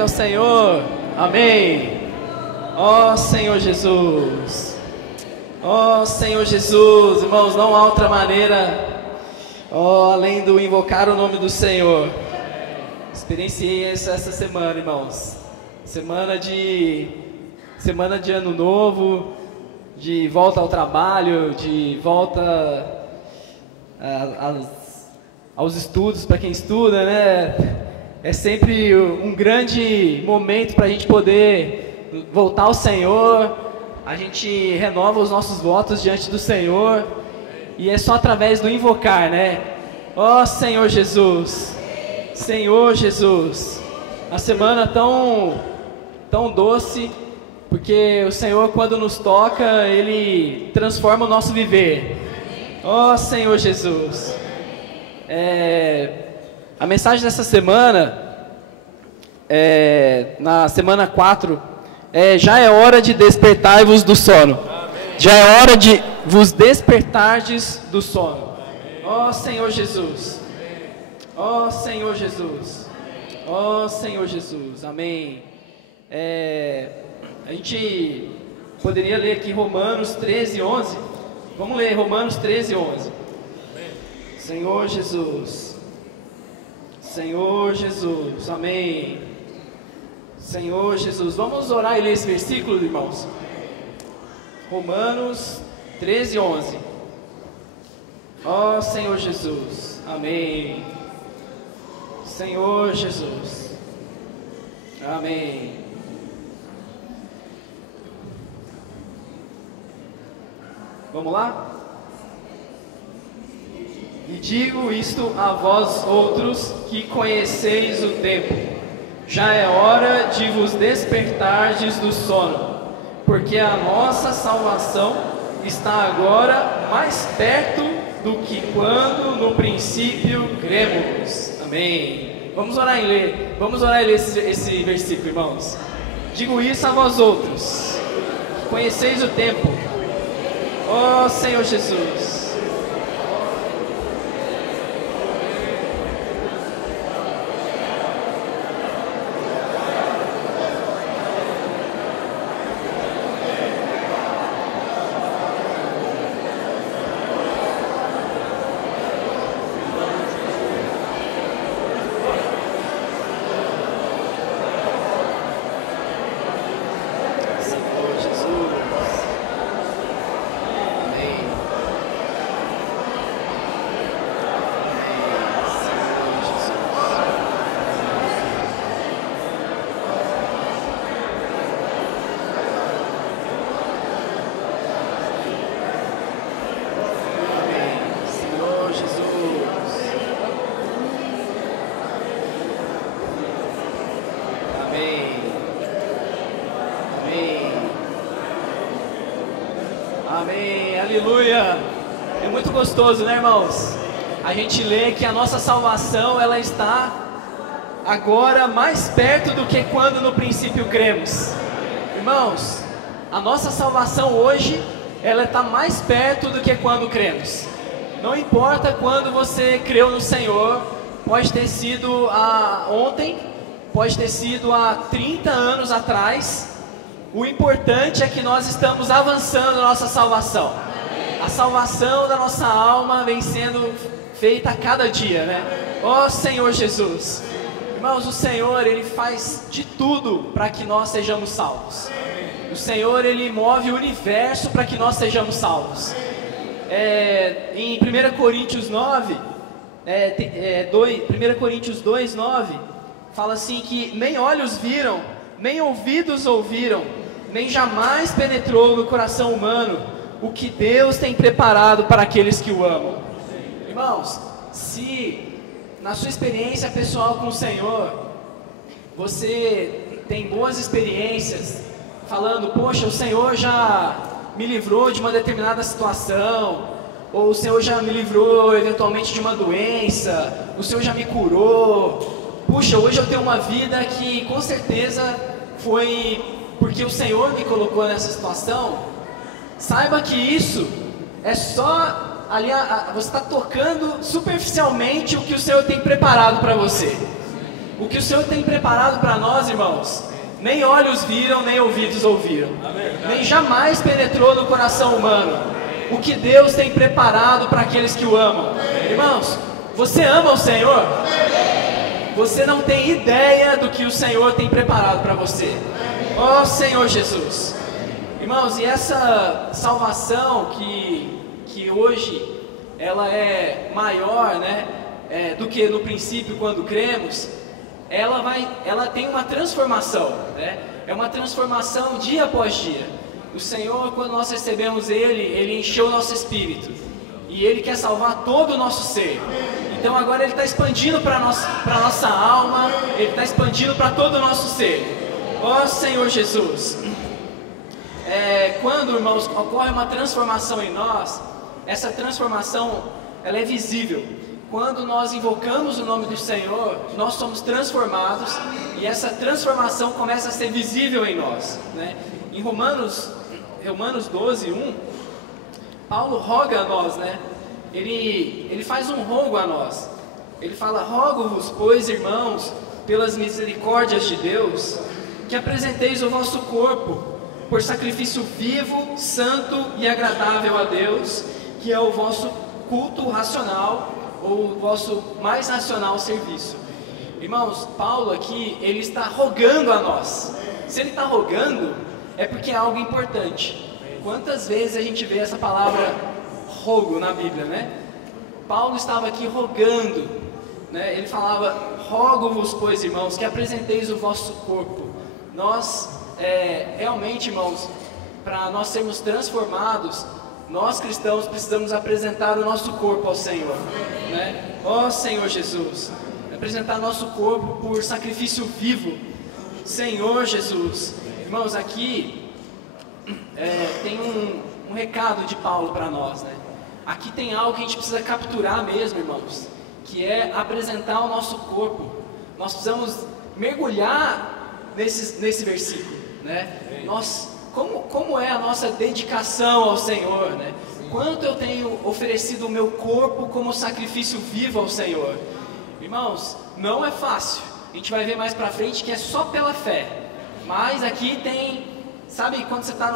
ao Senhor. Amém. Ó Senhor Jesus. Ó Senhor Jesus. Irmãos, não há outra maneira, além do invocar o nome do Senhor. Experienciei isso essa semana, irmãos. Semana de ano novo, de volta ao trabalho, de volta aos estudos, para quem estuda, né? É sempre um grande momento para a gente poder voltar ao Senhor. A gente renova os nossos votos diante do Senhor, e é só através do invocar, né? Ó Senhor Jesus, Senhor Jesus. Uma semana tão doce, porque o Senhor, quando nos toca, Ele transforma o nosso viver. Ó Senhor Jesus. A mensagem dessa semana, na semana 4, já é hora de despertar-vos do sono. Já é hora de vos despertardes do sono. Ó Senhor Jesus. Ó Senhor Jesus. Ó Senhor Jesus. Amém. A gente poderia ler aqui Romanos 13, 11. Vamos ler Romanos 13, 11. Senhor Jesus. Senhor Jesus, amém. Senhor Jesus, vamos orar e ler esse versículo, irmãos. Romanos 13, 11. Ó Senhor Jesus, amém. Senhor Jesus, amém. Vamos lá? E digo isto a vós outros que conheceis o tempo. Já é hora de vos despertardes do sono, porque a nossa salvação está agora mais perto do que quando no princípio cremos. Amém. Vamos orar e ler esse versículo, irmãos. Digo isso a vós outros, que conheceis o tempo. Ó Senhor Jesus. Amém, aleluia. É muito gostoso, né, irmãos? A gente lê que a nossa salvação, ela está agora mais perto do que quando no princípio cremos. Irmãos, a nossa salvação hoje, ela está mais perto do que quando cremos. Não importa quando você creu no Senhor, pode ter sido ontem, pode ter sido há 30 anos atrás. O importante é que nós estamos avançando na nossa salvação. A salvação da nossa alma vem sendo feita a cada dia, né? Ó Senhor Jesus. Irmãos, o Senhor, Ele faz de tudo para que nós sejamos salvos. O Senhor, Ele move o universo para que nós sejamos salvos. Em 1 Coríntios 9, 1 Coríntios 2, 9, fala assim que nem olhos viram, nem ouvidos ouviram, nem jamais penetrou no coração humano o que Deus tem preparado para aqueles que o amam. Irmãos, se na sua experiência pessoal com o Senhor, você tem boas experiências, falando, poxa, o Senhor já me livrou de uma determinada situação, ou o Senhor já me livrou eventualmente de uma doença, o Senhor já me curou, puxa, hoje eu tenho uma vida que com certeza foi porque o Senhor me colocou nessa situação. Saiba que isso é só ali, você está tocando superficialmente o que o Senhor tem preparado para você. O que o Senhor tem preparado para nós, irmãos, nem olhos viram, nem ouvidos ouviram, nem jamais penetrou no coração humano o que Deus tem preparado para aqueles que o amam. Irmãos, você ama o Senhor? Você não tem ideia do que o Senhor tem preparado para você. Ó Senhor Jesus. Irmãos, e essa salvação que hoje ela é maior, né, do que no princípio quando cremos, ela tem uma transformação, né? É uma transformação dia após dia. O Senhor, quando nós recebemos Ele encheu o nosso espírito e Ele quer salvar todo o nosso ser. Então agora Ele está expandindo para a nossa alma, Ele está expandindo para todo o nosso ser. Ó Senhor Jesus. Quando, irmãos, ocorre uma transformação em nós, essa transformação ela é visível. Quando nós invocamos o nome do Senhor, nós somos transformados e essa transformação começa a ser visível em nós, né? Em Romanos 12, 1, Paulo roga a nós, né? Ele faz um rogo a nós. Ele fala: rogo-vos, pois, irmãos, pelas misericórdias de Deus, que apresenteis o vosso corpo por sacrifício vivo, santo e agradável a Deus, que é o vosso culto racional, ou o vosso mais racional serviço. Irmãos, Paulo aqui, ele está rogando a nós. Se ele está rogando, é porque é algo importante. Quantas vezes a gente vê essa palavra rogo na Bíblia, né? Paulo estava aqui rogando, né? Ele falava: rogo-vos, pois, irmãos, que apresenteis o vosso corpo. Nós, realmente, irmãos, para nós sermos transformados, nós cristãos precisamos apresentar o nosso corpo ao Senhor, né? Ó Senhor Jesus, apresentar nosso corpo por sacrifício vivo. Senhor Jesus. Irmãos, aqui tem um recado de Paulo para nós, né? Aqui tem algo que a gente precisa capturar mesmo, irmãos, que é apresentar o nosso corpo. Nós precisamos mergulhar nesse versículo, né? Como é a nossa dedicação ao Senhor, né? Quanto eu tenho oferecido o meu corpo como sacrifício vivo ao Senhor. Irmãos, não é fácil. A gente vai ver mais pra frente que é só pela fé. Mas aqui tem, sabe quando você está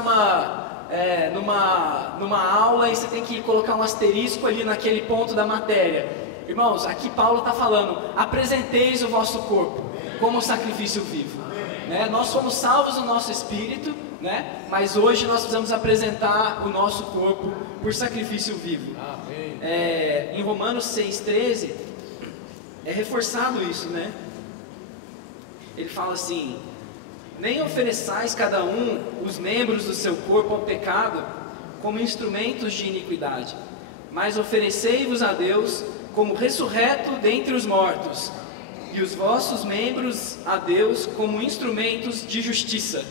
numa aula e você tem que colocar um asterisco ali naquele ponto da matéria. Irmãos, aqui Paulo está falando: apresenteis o vosso corpo como sacrifício vivo, né? Nós somos salvos no nosso espírito, né? Mas hoje nós precisamos apresentar o nosso corpo por sacrifício vivo. Em Romanos 6,13 é reforçado isso, né? Ele fala assim: nem ofereçais cada um os membros do seu corpo ao pecado como instrumentos de iniquidade, mas oferecei-vos a Deus como ressurreto dentre os mortos, e os vossos membros a Deus como instrumentos de justiça.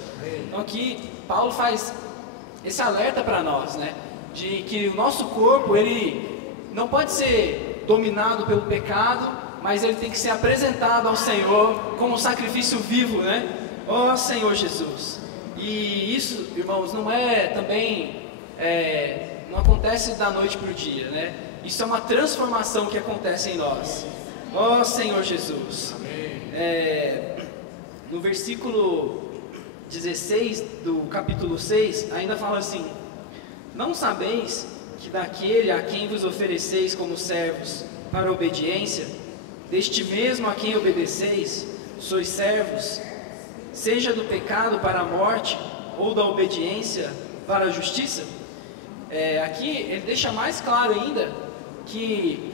Então aqui Paulo faz esse alerta para nós, né? De que o nosso corpo, ele não pode ser dominado pelo pecado, mas ele tem que ser apresentado ao Senhor como sacrifício vivo, né? Ó Senhor Jesus. E isso, irmãos, não é também, não acontece da noite para o dia, né? Isso é uma transformação que acontece em nós. Ó Senhor Jesus. No versículo 16 do capítulo 6, ainda fala assim: não sabeis que daquele a quem vos ofereceis como servos para a obediência, deste mesmo a quem obedeceis, sois servos, seja do pecado para a morte, ou da obediência para a justiça? Aqui ele deixa mais claro ainda que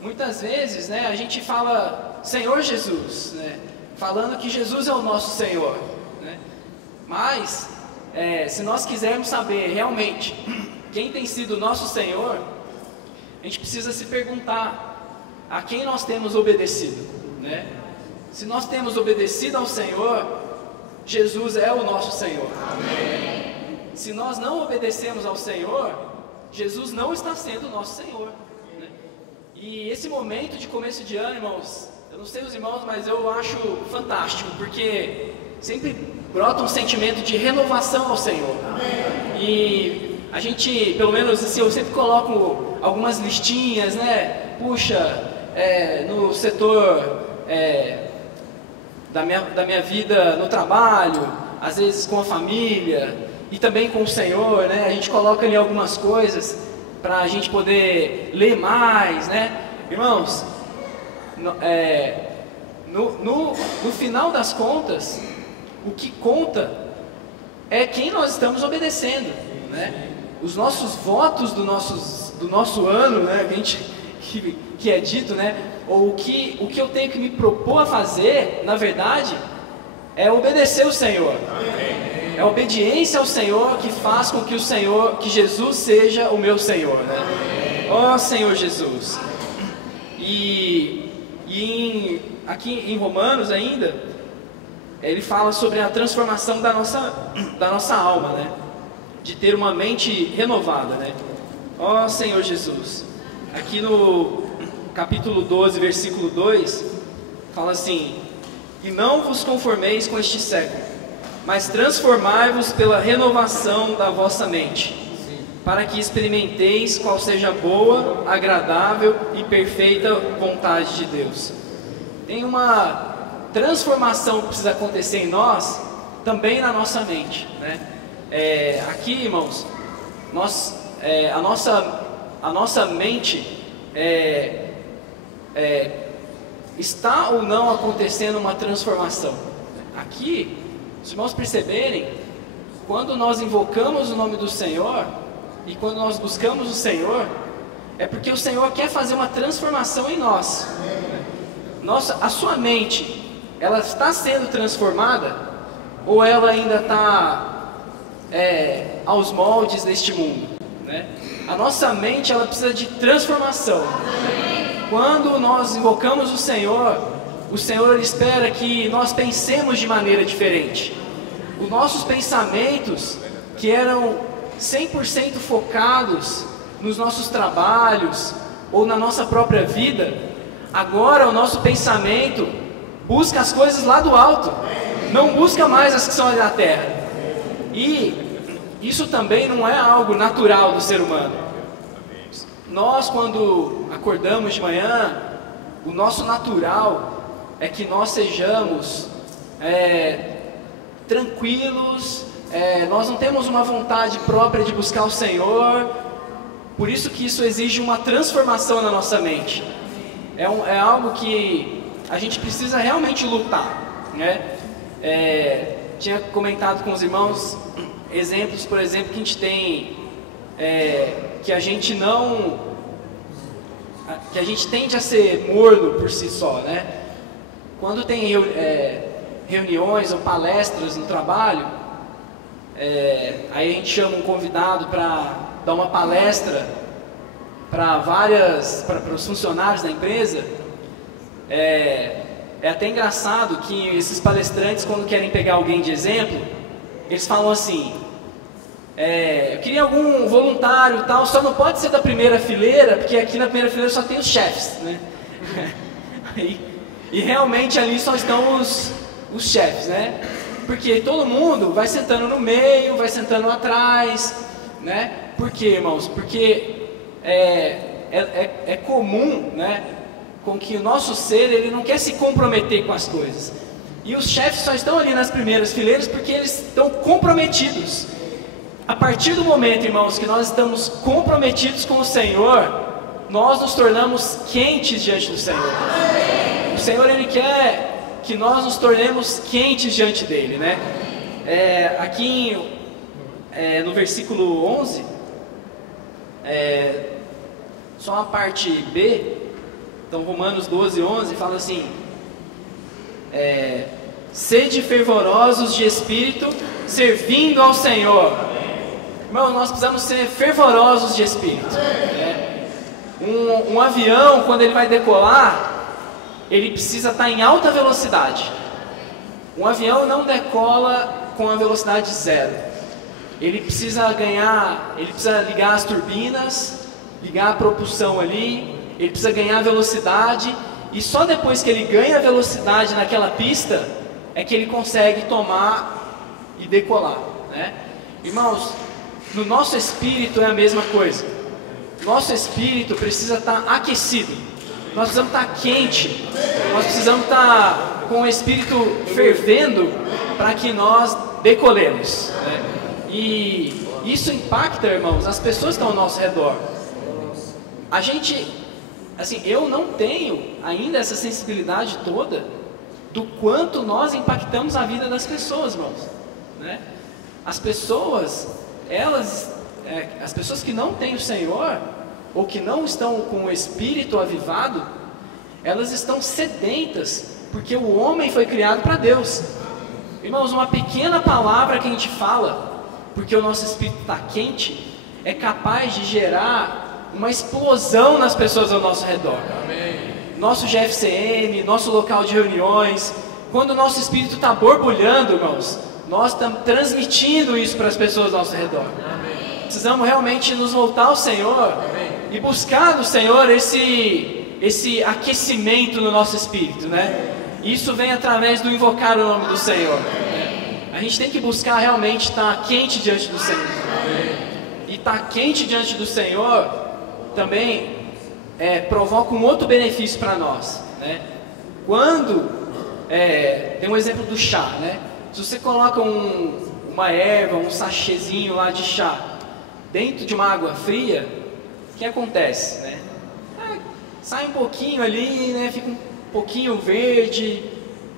muitas vezes, né, a gente fala Senhor Jesus, né, falando que Jesus é o nosso Senhor, né? Mas se nós quisermos saber realmente quem tem sido o nosso Senhor, a gente precisa se perguntar a quem nós temos obedecido, né? Se nós temos obedecido ao Senhor, Jesus é o nosso Senhor. Amém. Se nós não obedecemos ao Senhor, Jesus não está sendo o nosso Senhor, né? E esse momento de começo de ano, irmãos, eu não sei os irmãos, mas eu acho fantástico, porque sempre brota um sentimento de renovação ao Senhor. Amém. E a gente, pelo menos assim, eu sempre coloco algumas listinhas, né? Puxa, no setor da minha vida no trabalho, às vezes com a família e também com o Senhor, né? A gente coloca ali algumas coisas para a gente poder ler mais, né? Irmãos, no final das contas, o que conta é quem nós estamos obedecendo, né? Os nossos votos do nosso ano, né? Que é dito, né? Ou o que eu tenho que me propor a fazer, na verdade, é obedecer o Senhor. É a obediência ao Senhor que faz com que Jesus seja o meu Senhor, né? Ó Senhor Jesus. Aqui em Romanos ainda, ele fala sobre a transformação da nossa alma, né? De ter uma mente renovada, né? Ó Senhor Jesus. Aqui no capítulo 12, versículo 2, fala assim: e não vos conformeis com este século, mas transformai-vos pela renovação da vossa mente, para que experimenteis qual seja a boa, agradável e perfeita vontade de Deus. Tem uma transformação que precisa acontecer em nós, também na nossa mente, né? Aqui, irmãos, a nossa mente está ou não acontecendo uma transformação. Aqui, os irmãos perceberem, quando nós invocamos o nome do Senhor e quando nós buscamos o Senhor, é porque o Senhor quer fazer uma transformação em nós. A sua mente, ela está sendo transformada ou ela ainda está aos moldes deste mundo, né? A nossa mente, ela precisa de transformação. Quando nós invocamos o Senhor ele espera que nós pensemos de maneira diferente. Os nossos pensamentos, que eram 100% focados nos nossos trabalhos ou na nossa própria vida, agora o nosso pensamento busca as coisas lá do alto, não busca mais as que são ali na terra. E isso também não é algo natural do ser humano. Nós, quando acordamos de manhã, o nosso natural é que nós sejamos tranquilos, nós não temos uma vontade própria de buscar o Senhor, por isso que isso exige uma transformação na nossa mente. É algo que a gente precisa realmente lutar, né? Tinha comentado com os irmãos exemplos, por exemplo, que a gente tem, que a gente tende a ser morno por si só, né? Quando tem reuniões ou palestras no trabalho, aí a gente chama um convidado para dar uma palestra para os funcionários da empresa. É até engraçado que esses palestrantes, quando querem pegar alguém de exemplo, eles falam assim: eu queria algum voluntário e tal, só não pode ser da primeira fileira, porque aqui na primeira fileira só tem os chefes, né? E realmente ali só estão os chefes, né? Porque todo mundo vai sentando no meio, vai sentando atrás, né? Por quê, irmãos? Porque é comum, né, com que o nosso ser, ele não quer se comprometer com as coisas. E os chefes só estão ali nas primeiras fileiras porque eles estão comprometidos. A partir do momento, irmãos, que nós estamos comprometidos com o Senhor, nós nos tornamos quentes diante do Senhor. O Senhor, Ele quer que nós nos tornemos quentes diante dEle, né? Aqui no versículo 11, só a parte B, então Romanos 12, 11, fala assim: sede fervorosos de espírito, servindo ao Senhor. Irmão, nós precisamos ser fervorosos de espírito. Um avião, quando ele vai decolar, ele precisa estar em alta velocidade. Um avião não decola com a velocidade zero. Ele precisa ligar as turbinas, ligar a propulsão ali, ele precisa ganhar velocidade, e só depois que ele ganha velocidade naquela pista, é que ele consegue tomar e decolar, né? Irmãos, no nosso espírito é a mesma coisa. Nosso espírito precisa estar aquecido. nós precisamos estar quente, nós precisamos estar com o espírito fervendo para que nós decolemos, né? E isso impacta, irmãos, as pessoas que estão ao nosso redor. A gente, assim, eu não tenho ainda essa sensibilidade toda do quanto nós impactamos a vida das pessoas, irmãos, né? As pessoas, as pessoas que não têm o Senhor, ou que não estão com o Espírito avivado, elas estão sedentas, porque o homem foi criado para Deus. Irmãos, uma pequena palavra que a gente fala, porque o nosso espírito está quente, é capaz de gerar uma explosão nas pessoas ao nosso redor. Amém. Nosso GFCM, nosso local de reuniões, quando o nosso espírito está borbulhando, irmãos, nós estamos transmitindo isso para as pessoas ao nosso redor. Amém. Precisamos realmente nos voltar ao Senhor. Amém. E buscar do Senhor esse aquecimento no nosso espírito, né? Isso vem através do invocar o nome do Senhor. A gente tem que buscar realmente estar quente diante do Senhor. E estar quente diante do Senhor também provoca um outro benefício para nós, né? Quando tem um exemplo do chá, né? Se você coloca uma erva, um sachêzinho lá de chá dentro de uma água fria, o que acontece, né? Sai um pouquinho ali, né? Fica um pouquinho verde,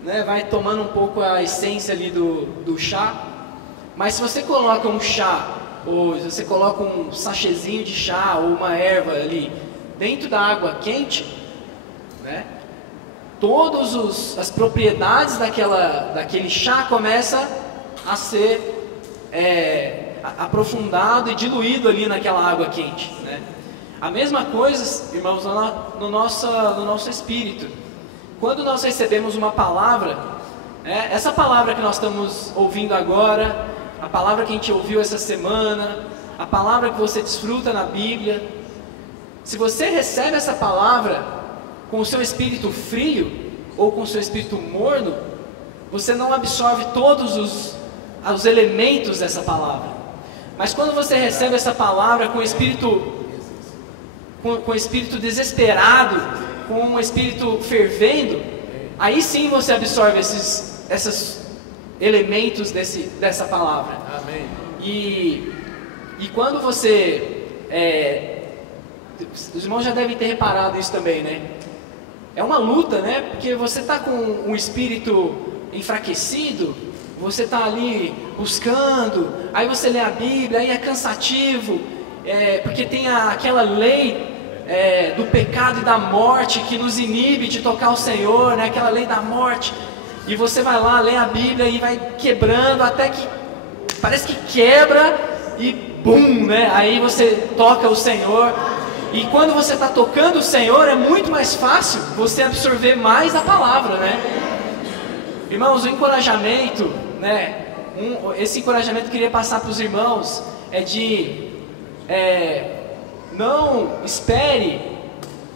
né? Vai tomando um pouco a essência ali do chá. Mas se você coloca um chá, ou se você coloca um sachêzinho de chá ou uma erva ali dentro da água quente, né? Todas as propriedades daquele chá começam a ser aprofundado e diluído ali naquela água quente, né? A mesma coisa, irmãos, no nosso espírito. Quando nós recebemos uma palavra, essa palavra que nós estamos ouvindo agora, a palavra que a gente ouviu essa semana, a palavra que você desfruta na Bíblia, se você recebe essa palavra com o seu espírito frio ou com o seu espírito morno, você não absorve todos os elementos dessa palavra. Mas quando você recebe essa palavra com o espírito desesperado, com um espírito fervendo, aí sim você absorve esses elementos dessa palavra. Amém. E quando você os irmãos já devem ter reparado isso também, né? É uma luta, né? Porque você está com um espírito enfraquecido, você está ali buscando, aí você lê a Bíblia, aí é cansativo, porque tem aquela lei do pecado e da morte que nos inibe de tocar o Senhor, né? Aquela lei da morte, e você vai lá, lê a Bíblia e vai quebrando até que parece que quebra e bum, né? Aí você toca o Senhor, e quando você está tocando o Senhor é muito mais fácil você absorver mais a palavra, né? Irmãos, o encorajamento, né? Esse encorajamento que eu queria passar para os irmãos é de não espere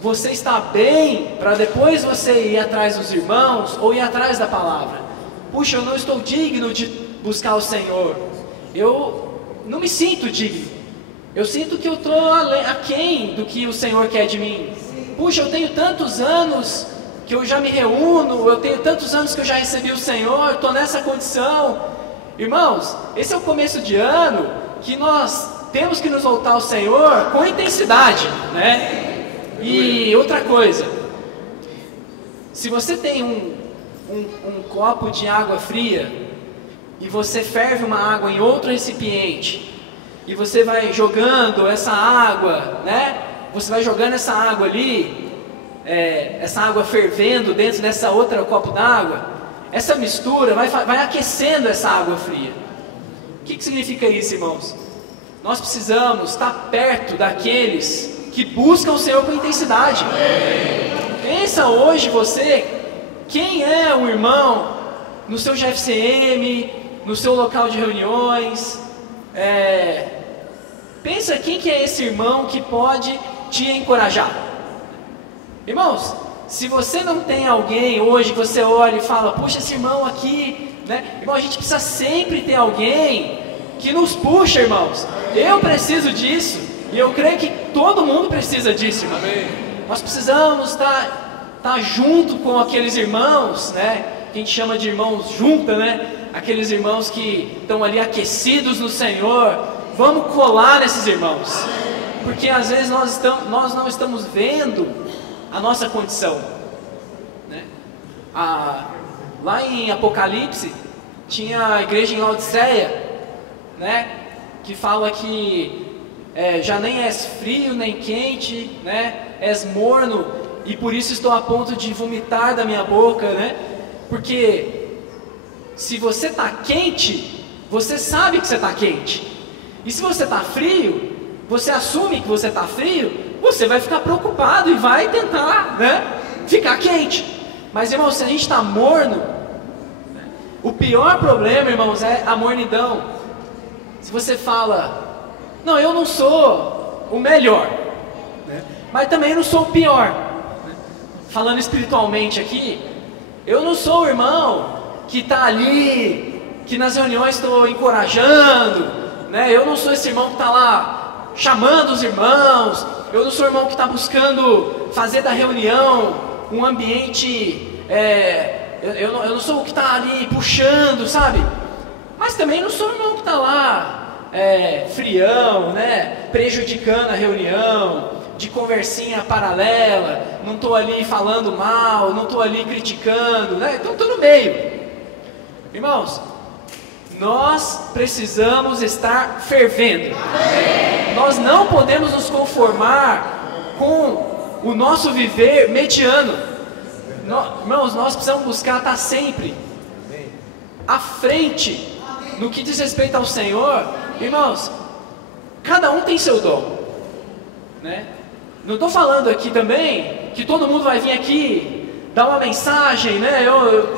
você estar bem para depois você ir atrás dos irmãos ou ir atrás da palavra. Puxa, eu não estou digno de buscar o Senhor, eu não me sinto digno, eu sinto que eu estou aquém do que o Senhor quer de mim. Puxa, eu tenho tantos anos que eu já me reúno, eu tenho tantos anos que eu já recebi o Senhor, estou nessa condição. Irmãos, esse é o começo de ano que nós temos que nos voltar ao Senhor com intensidade, né? E outra coisa, se você tem um copo de água fria e você ferve uma água em outro recipiente e você vai jogando essa água, né? Você vai jogando essa água ali, essa água fervendo dentro dessa outra copo d'água, essa mistura vai aquecendo essa água fria. O que significa isso, irmãos? Nós precisamos estar perto daqueles que buscam o Senhor com intensidade. Pensa hoje você, quem é o irmão no seu GFCM, no seu local de reuniões, pensa quem que é esse irmão que pode te encorajar. Irmãos, se você não tem alguém hoje que você olha e fala, puxa, esse irmão aqui, né? Irmão, a gente precisa sempre ter alguém que nos puxa, irmãos. Eu preciso disso, e eu creio que todo mundo precisa disso, irmão. Amém. Nós precisamos estar tá junto com aqueles irmãos, né? Que a gente chama de irmãos junta, né? Aqueles irmãos que estão ali aquecidos no Senhor. Vamos colar nesses irmãos, porque às vezes nós não estamos vendo a nossa condição, né? Lá em Apocalipse tinha a igreja em Laodiceia, né? Que fala que já nem és frio nem quente, né? És morno e por isso estou a ponto de vomitar da minha boca, né? Porque se você está quente, você sabe que você está quente. E se você está frio, você assume que você está frio, você vai ficar preocupado e vai tentar, né, ficar quente. Mas, irmãos, se a gente está morno, o pior problema, irmãos, é a mornidão. Se você fala, não, eu não sou o melhor, né, mas também não sou o pior, né? Falando espiritualmente aqui, eu não sou o irmão que está ali, que nas reuniões estou encorajando, né? Eu não sou esse irmão que está lá chamando os irmãos, eu não sou o irmão que está buscando fazer da reunião um ambiente, eu não sou o que está ali puxando, sabe? Mas também não sou o irmão que está lá frião, né? Prejudicando a reunião, de conversinha paralela, não estou ali falando mal, não estou ali criticando, né? Então estou no meio. Irmãos, nós precisamos estar fervendo. Nós não podemos nos conformar com o nosso viver mediano. Irmãos, nós precisamos buscar estar sempre à frente no que diz respeito ao Senhor. Irmãos, cada um tem seu dom, né? Não estou falando aqui também que todo mundo vai vir aqui dar uma mensagem, né?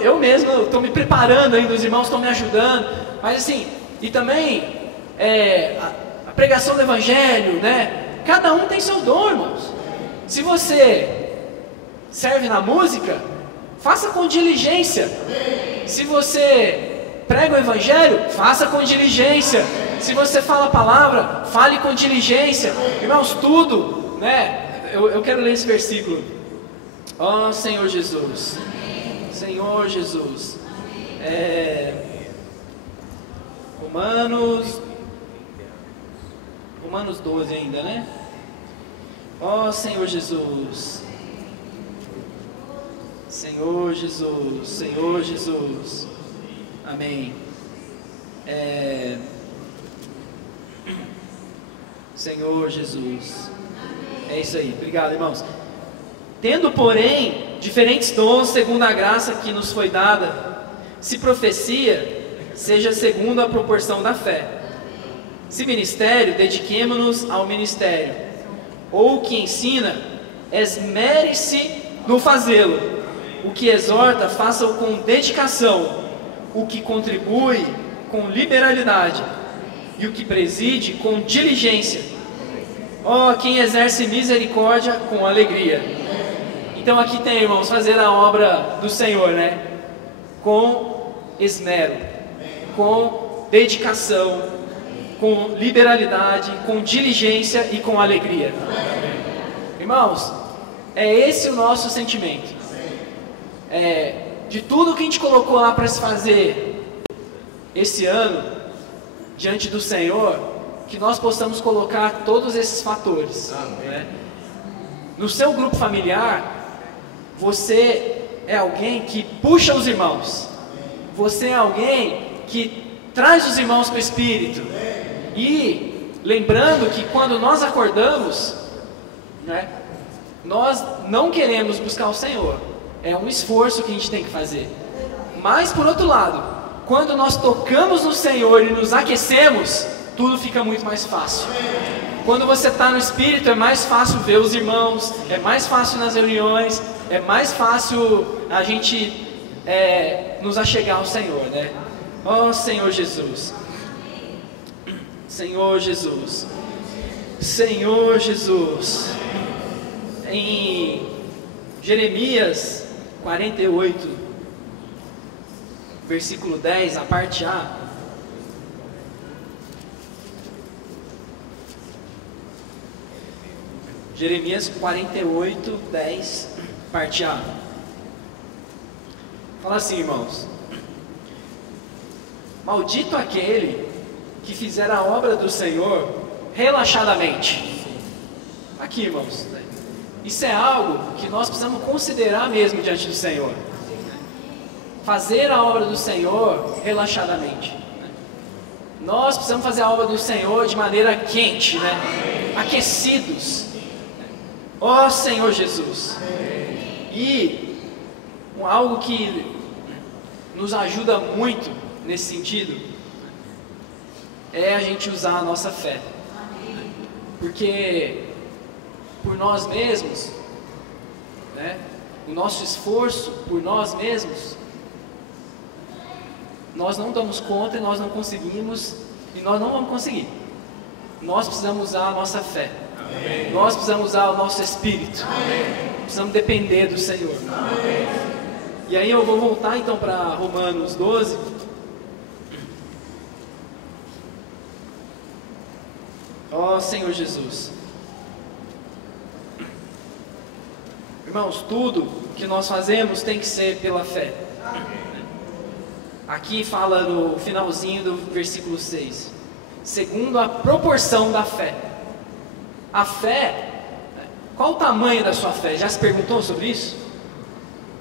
Eu mesmo estou me preparando ainda, os irmãos estão me ajudando, mas assim, e também a pregação do Evangelho, né? Cada um tem seu dom, irmãos. Se você serve na música, faça com diligência. Se você prega o Evangelho, faça com diligência. Se você fala a palavra, fale com diligência. Irmãos, tudo, né? Eu quero ler esse versículo. Ó Senhor Jesus, Senhor Jesus, Romanos 12 ainda, né? Ó Senhor Jesus, Senhor Jesus, Senhor Jesus, amém. Senhor Jesus, é isso aí, obrigado, irmãos. Tendo, porém, diferentes dons segundo a graça que nos foi dada, se profecia, seja segundo a proporção da fé. Se ministério, dediquemo-nos ao ministério. Ou o que ensina, esmere-se no fazê-lo. O que exorta, faça-o com dedicação. O que contribui, com liberalidade. E o que preside, com diligência. Ó, quem exerce misericórdia, com alegria. Então aqui tem, irmãos, fazer a obra do Senhor, né? Com esmero, com dedicação, com liberalidade, com diligência e com alegria. Irmãos, é esse o nosso sentimento. De tudo que a gente colocou lá para se fazer esse ano, diante do Senhor, que nós possamos colocar todos esses fatores, né? No seu grupo familiar, você é alguém que puxa os irmãos. Você é alguém que traz os irmãos para o Espírito. E lembrando que quando nós acordamos, né, nós não queremos buscar o Senhor. É um esforço que a gente tem que fazer. Mas por outro lado, quando nós tocamos no Senhor e nos aquecemos, tudo fica muito mais fácil. Quando você está no Espírito, é mais fácil ver os irmãos, é mais fácil nas reuniões, é mais fácil a gente nos achegar ao Senhor, né? Ó Senhor Jesus, Senhor Jesus, Senhor Jesus. Em Jeremias 48, versículo 10, a parte A. Jeremias 48, 10. parte A. Fala assim, irmãos: maldito aquele que fizer a obra do Senhor relaxadamente. Aqui, irmãos, isso é algo que nós precisamos considerar mesmo diante do Senhor. Fazer a obra do Senhor relaxadamente. Nós precisamos fazer a obra do Senhor de maneira quente, né? Aquecidos. Ó Senhor Jesus. E algo que nos ajuda muito nesse sentido é a gente usar a nossa fé. Porque por nós mesmos, né, o nosso esforço por nós mesmos, nós não damos conta e nós não conseguimos, e nós não vamos conseguir. Nós precisamos usar a nossa fé. Amém. Nós precisamos usar o nosso espírito. Amém. Precisamos depender do Senhor. Amém. E aí eu vou voltar então para Romanos 12. Ó Senhor Jesus. Irmãos, tudo que nós fazemos tem que ser pela fé. Aqui fala no finalzinho do versículo 6. Segundo a proporção da fé. A fé, qual o tamanho da sua fé? Já se perguntou sobre isso?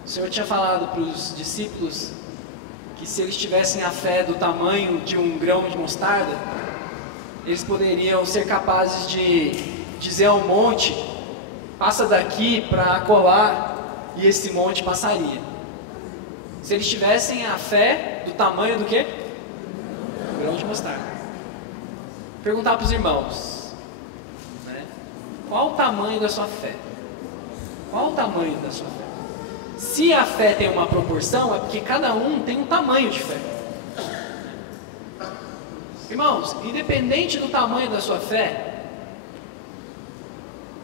O Senhor tinha falado para os discípulos que se eles tivessem a fé do tamanho de um grão de mostarda, eles poderiam ser capazes de dizer ao monte: passa daqui para acolá, e esse monte passaria. Se eles tivessem a fé do tamanho do quê? Do grão de mostarda. Perguntar para os irmãos, né? Qual o tamanho da sua fé? Qual o tamanho da sua fé? Se a fé tem uma proporção, é porque cada um tem um tamanho de fé. Irmãos, independente do tamanho da sua fé,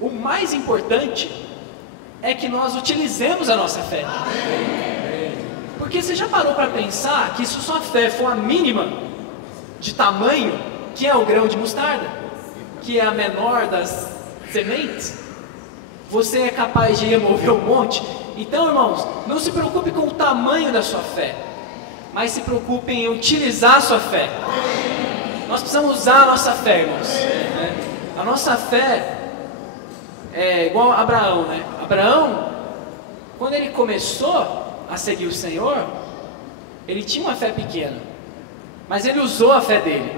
o mais importante é que nós utilizemos a nossa fé. Porque você já parou para pensar que se sua fé for a mínima de tamanho, que é o grão de mostarda, que é a menor das sementes, você é capaz de remover um monte? Então, irmãos, não se preocupe com o tamanho da sua fé, mas se preocupe em utilizar a sua fé. Nós precisamos usar a nossa fé, irmãos. A nossa fé é igual a Abraão, né? Abraão, quando ele começou a seguir o Senhor, ele tinha uma fé pequena, mas ele usou a fé dele,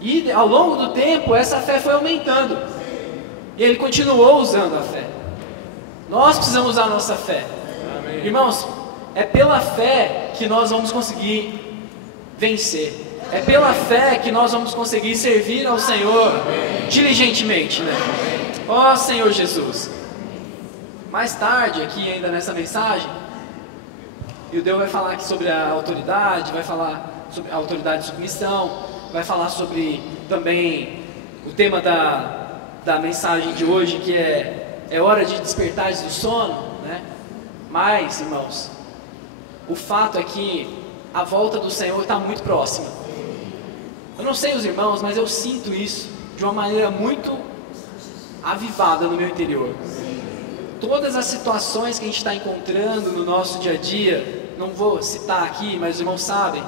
e ao longo do tempo essa fé foi aumentando, e ele continuou usando a fé. Nós precisamos usar a nossa fé. Amém. Irmãos, é pela fé que nós vamos conseguir vencer, é pela fé que nós vamos conseguir servir ao Senhor diligentemente, né? Ó Senhor Jesus. Mais tarde, aqui ainda nessa mensagem, o Deus vai falar aqui sobre a autoridade, vai falar sobre a autoridade de submissão, vai falar sobre também o tema da mensagem de hoje, que é hora de despertar do sono, né? Mas, irmãos, o fato é que a volta do Senhor está muito próxima. Eu não sei os irmãos, mas eu sinto isso de uma maneira muito avivada no meu interior. Todas as situações que a gente está encontrando no nosso dia a dia, não vou citar aqui, mas os irmãos sabem,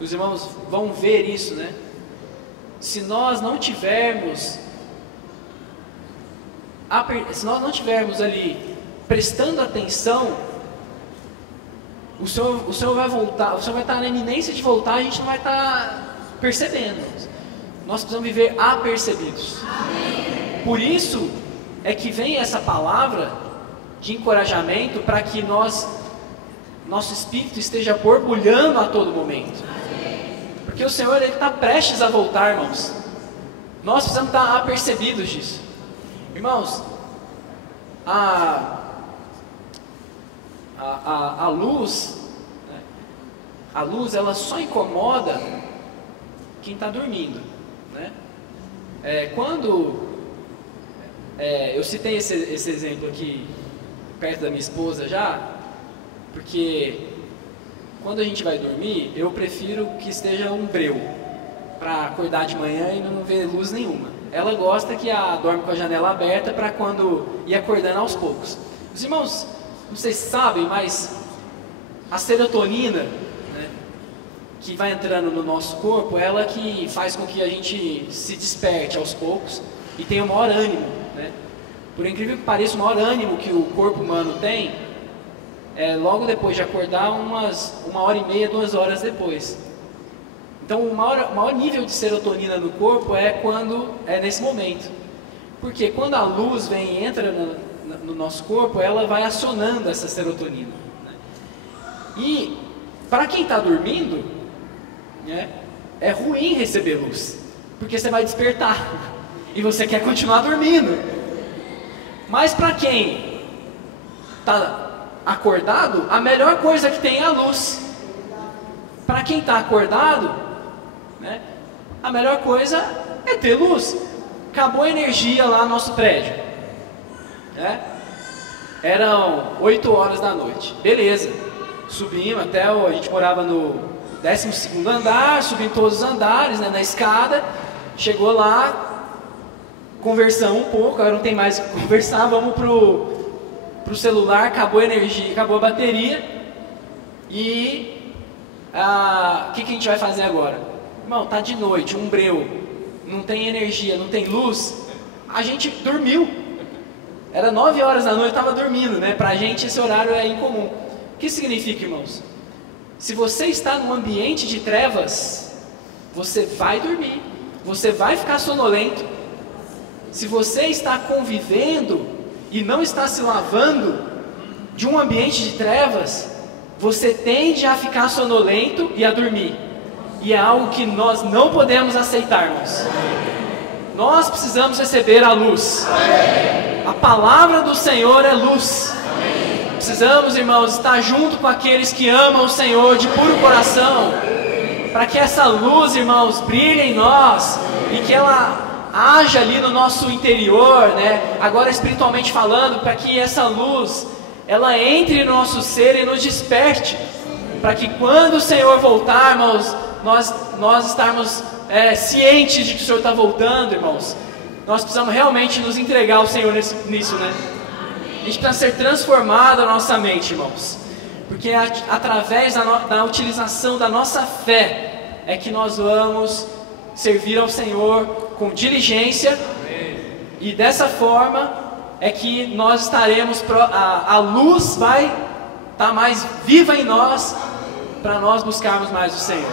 os irmãos vão ver isso, né? Se nós não tivermos ali prestando atenção, o Senhor vai voltar, o Senhor vai estar na iminência de voltar, a gente não vai estar percebendo. Nós precisamos viver apercebidos. Por isso é que vem essa palavra de encorajamento para que nosso espírito esteja borbulhando a todo momento. Porque o Senhor está prestes a voltar, irmãos. Nós precisamos estar apercebidos disso. Irmãos, a luz, né? A luz ela só incomoda quem está dormindo, né? Eu citei esse exemplo aqui perto da minha esposa já, porque quando a gente vai dormir, eu prefiro que esteja um breu, para acordar de manhã e não ver luz nenhuma. Ela gosta que dorme com a janela aberta para quando ir acordando aos poucos. Os irmãos, não sei se sabem, mas a serotonina, né, que vai entrando no nosso corpo, ela que faz com que a gente se desperte aos poucos e tenha o maior ânimo, né? Por incrível que pareça, o maior ânimo que o corpo humano tem é logo depois de acordar, uma hora e meia, 2 horas depois. Então o maior nível de serotonina no corpo é nesse momento. Porque quando a luz vem e entra no nosso corpo, ela vai acionando essa serotonina, né? E para quem está dormindo, né, é ruim receber luz, porque você vai despertar e você quer continuar dormindo. Mas para quem está acordado, a melhor coisa que tem é a luz. Para quem está acordado, né, a melhor coisa é ter luz. Acabou a energia lá no nosso prédio, né? Eram 8 horas da noite, beleza, subimos até a gente morava no 12º andar, subimos todos os andares, né, na escada, chegou lá, conversamos um pouco, agora não tem mais o que conversar, vamos pro celular, acabou a energia, acabou a bateria, e o que a gente vai fazer agora? Irmão, tá de noite, um breu, não tem energia, não tem luz, a gente dormiu. Era 9 horas da noite, estava dormindo, né? Pra gente esse horário é incomum. O que significa, irmãos? Se você está num ambiente de trevas, você vai dormir, você vai ficar sonolento. Se você está convivendo e não está se lavando de um ambiente de trevas, você tende a ficar sonolento e a dormir. E é algo que nós não podemos aceitar, irmãos. Nós precisamos receber a luz. A palavra do Senhor é luz. Precisamos, irmãos, estar junto com aqueles que amam o Senhor de puro coração, para que essa luz, irmãos, brilhe em nós e que ela haja ali no nosso interior, né? Agora espiritualmente falando, para que essa luz ela entre no nosso ser e nos desperte, para que quando o Senhor voltar, irmãos, nós estarmos cientes de que o Senhor está voltando, irmãos. Nós precisamos realmente nos entregar ao Senhor nisso, né? A gente precisa ser transformado a nossa mente, irmãos, porque através da utilização da nossa fé é que nós vamos servir ao Senhor com diligência. E dessa forma é que nós estaremos, a luz vai estar mais viva em nós, para nós buscarmos mais o Senhor.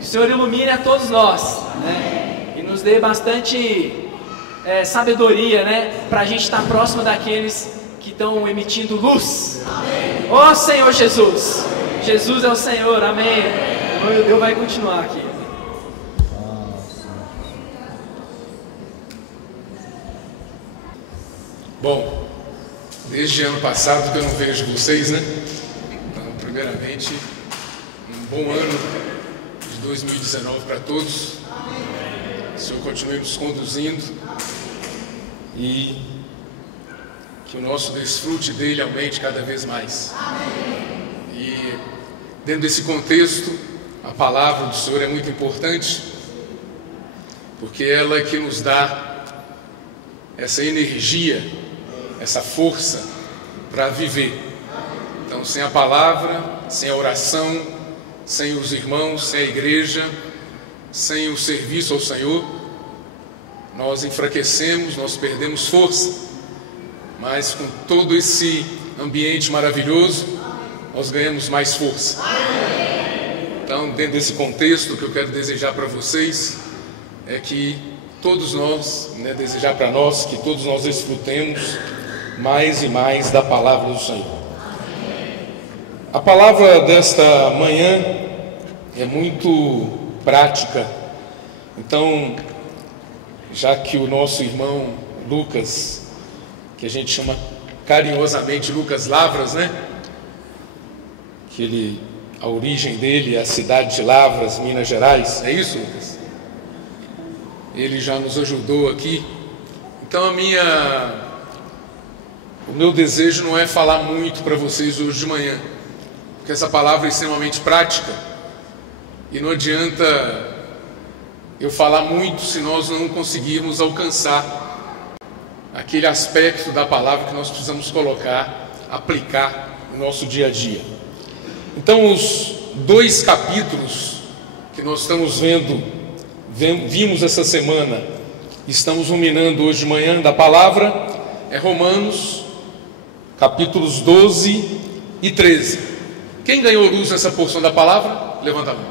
Que o Senhor ilumine a todos nós, né? E nos dê bastante sabedoria, né? Para a gente estar próximo daqueles que estão emitindo luz. Ó Senhor Jesus, Jesus é o Senhor, amém. Deus vai continuar aqui. Bom, desde ano passado que eu não vejo vocês, né? Então, primeiramente, um bom ano de 2019 para todos. O Senhor continue nos conduzindo e que o nosso desfrute dele aumente cada vez mais. E dentro desse contexto, a palavra do Senhor é muito importante, porque ela é que nos dá essa energia, essa força para viver. Então, sem a palavra, sem a oração, sem os irmãos, sem a igreja, sem o serviço ao Senhor, nós enfraquecemos, nós perdemos força. Mas com todo esse ambiente maravilhoso, nós ganhamos mais força. Então, dentro desse contexto, o que eu quero desejar para vocês é que todos nós, né, desejar para nós que todos nós desfrutemos mais e mais da palavra do Senhor. A palavra desta manhã é muito prática. Então, já que o nosso irmão Lucas, que a gente chama carinhosamente Lucas Lavras, né? A origem dele é a cidade de Lavras, Minas Gerais. É isso, Lucas? Ele já nos ajudou aqui. Então o meu desejo não é falar muito para vocês hoje de manhã, porque essa palavra é extremamente prática e não adianta eu falar muito se nós não conseguirmos alcançar aquele aspecto da palavra que nós precisamos colocar, aplicar no nosso dia a dia. Então, os 2 capítulos que nós estamos vimos essa semana, estamos ruminando hoje de manhã da palavra, é Romanos, capítulos 12 e 13. Quem ganhou luz nessa porção da palavra? Levanta a mão.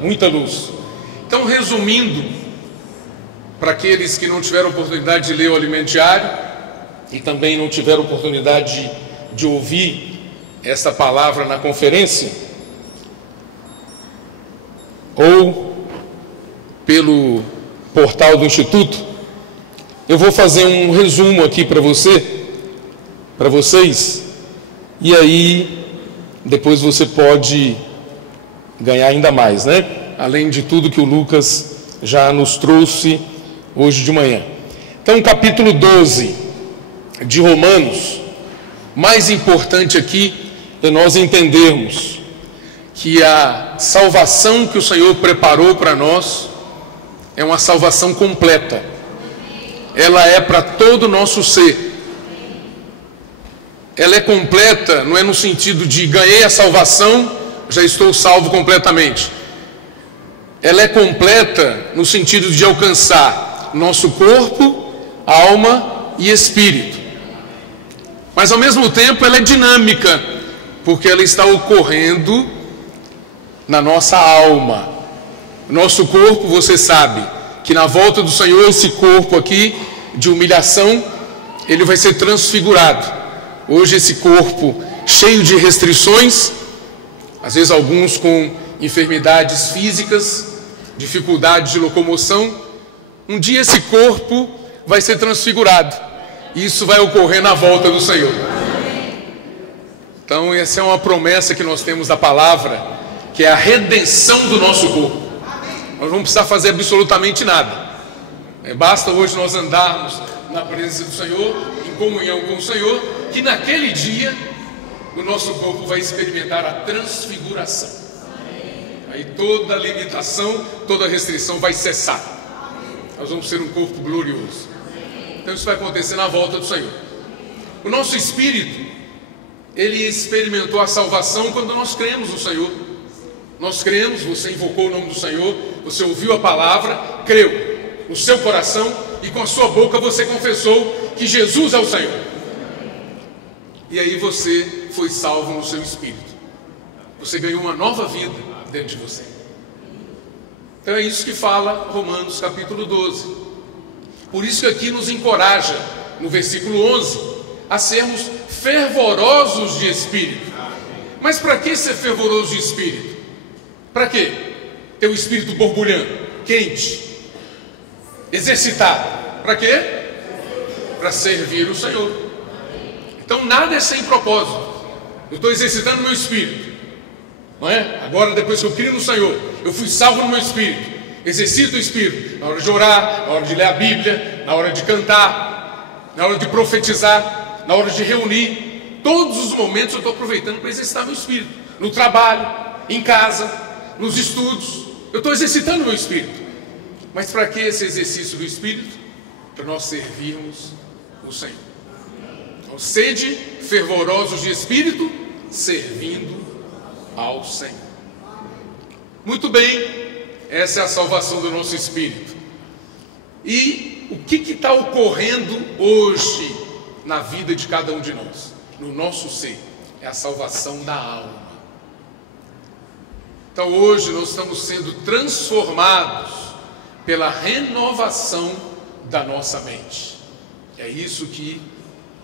Muita luz. Então, resumindo, para aqueles que não tiveram oportunidade de ler o alimento diário e também não tiveram oportunidade de ouvir essa palavra na conferência, ou pelo portal do Instituto, eu vou fazer um resumo aqui para vocês, e aí depois você pode ganhar ainda mais, né? Além de tudo que o Lucas já nos trouxe hoje de manhã. Então, capítulo 12 de Romanos, mais importante aqui é nós entendermos que a salvação que o Senhor preparou para nós é uma salvação completa. Ela é para todo o nosso ser. Ela é completa, não é no sentido de ganhei a salvação, já estou salvo completamente. Ela é completa no sentido de alcançar nosso corpo, alma e espírito. Mas ao mesmo tempo ela é dinâmica, porque ela está ocorrendo na nossa alma. Nosso corpo, você sabe que na volta do Senhor, esse corpo aqui de humilhação, ele vai ser transfigurado. Hoje esse corpo cheio de restrições, às vezes alguns com enfermidades físicas, dificuldade de locomoção, um dia esse corpo vai ser transfigurado. Isso vai ocorrer na volta do Senhor. Então essa é uma promessa que nós temos da palavra, que é a redenção do nosso corpo. Nós não vamos precisar fazer absolutamente nada. Basta hoje nós andarmos na presença do Senhor, em comunhão com o Senhor, que naquele dia o nosso corpo vai experimentar a transfiguração. Aí toda limitação, toda restrição vai cessar. Nós vamos ser um corpo glorioso. Então isso vai acontecer na volta do Senhor. O nosso espírito, ele experimentou a salvação quando nós cremos no Senhor. Nós cremos, você invocou o nome do Senhor, você ouviu a palavra, creu no seu coração e com a sua boca você confessou que Jesus é o Senhor. E aí você foi salvo no seu espírito. Você ganhou uma nova vida dentro de você. Então é isso que fala Romanos capítulo 12. Por isso que aqui nos encoraja, no versículo 11, a sermos fervorosos de espírito. Mas para que ser fervoroso de espírito? Para quê? Ter o espírito borbulhando, quente, exercitado. Para quê? Para servir o Senhor. Então nada é sem propósito. Eu estou exercitando o meu espírito, não é? Agora, depois que eu crio no Senhor, eu fui salvo no meu espírito. Exercito o espírito na hora de orar, na hora de ler a Bíblia, na hora de cantar, na hora de profetizar, na hora de reunir. Todos os momentos eu estou aproveitando para exercitar meu espírito. No trabalho, em casa, nos estudos, eu estou exercitando meu espírito. Mas para que esse exercício do espírito? Para nós servirmos o Senhor. Então, sede fervorosos de espírito, servindo ao Senhor. Muito bem, essa é a salvação do nosso espírito. E o que está ocorrendo hoje na vida de cada um de nós? No nosso ser, é a salvação da alma. Então hoje nós estamos sendo transformados pela renovação da nossa mente. É isso que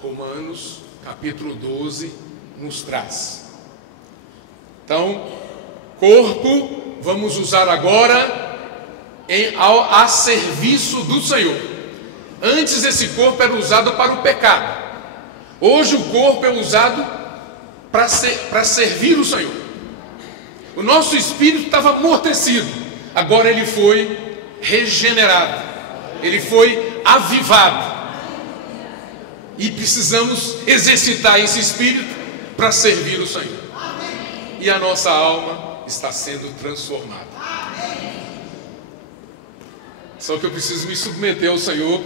Romanos capítulo 12 nos traz. Então, corpo vamos usar agora a serviço do Senhor. Antes esse corpo era usado para o pecado. Hoje o corpo é usado para servir o Senhor. O nosso espírito estava amortecido. Agora ele foi regenerado. Ele foi avivado. E precisamos exercitar esse espírito para servir o Senhor. E a nossa alma está sendo transformada. Só que eu preciso me submeter ao Senhor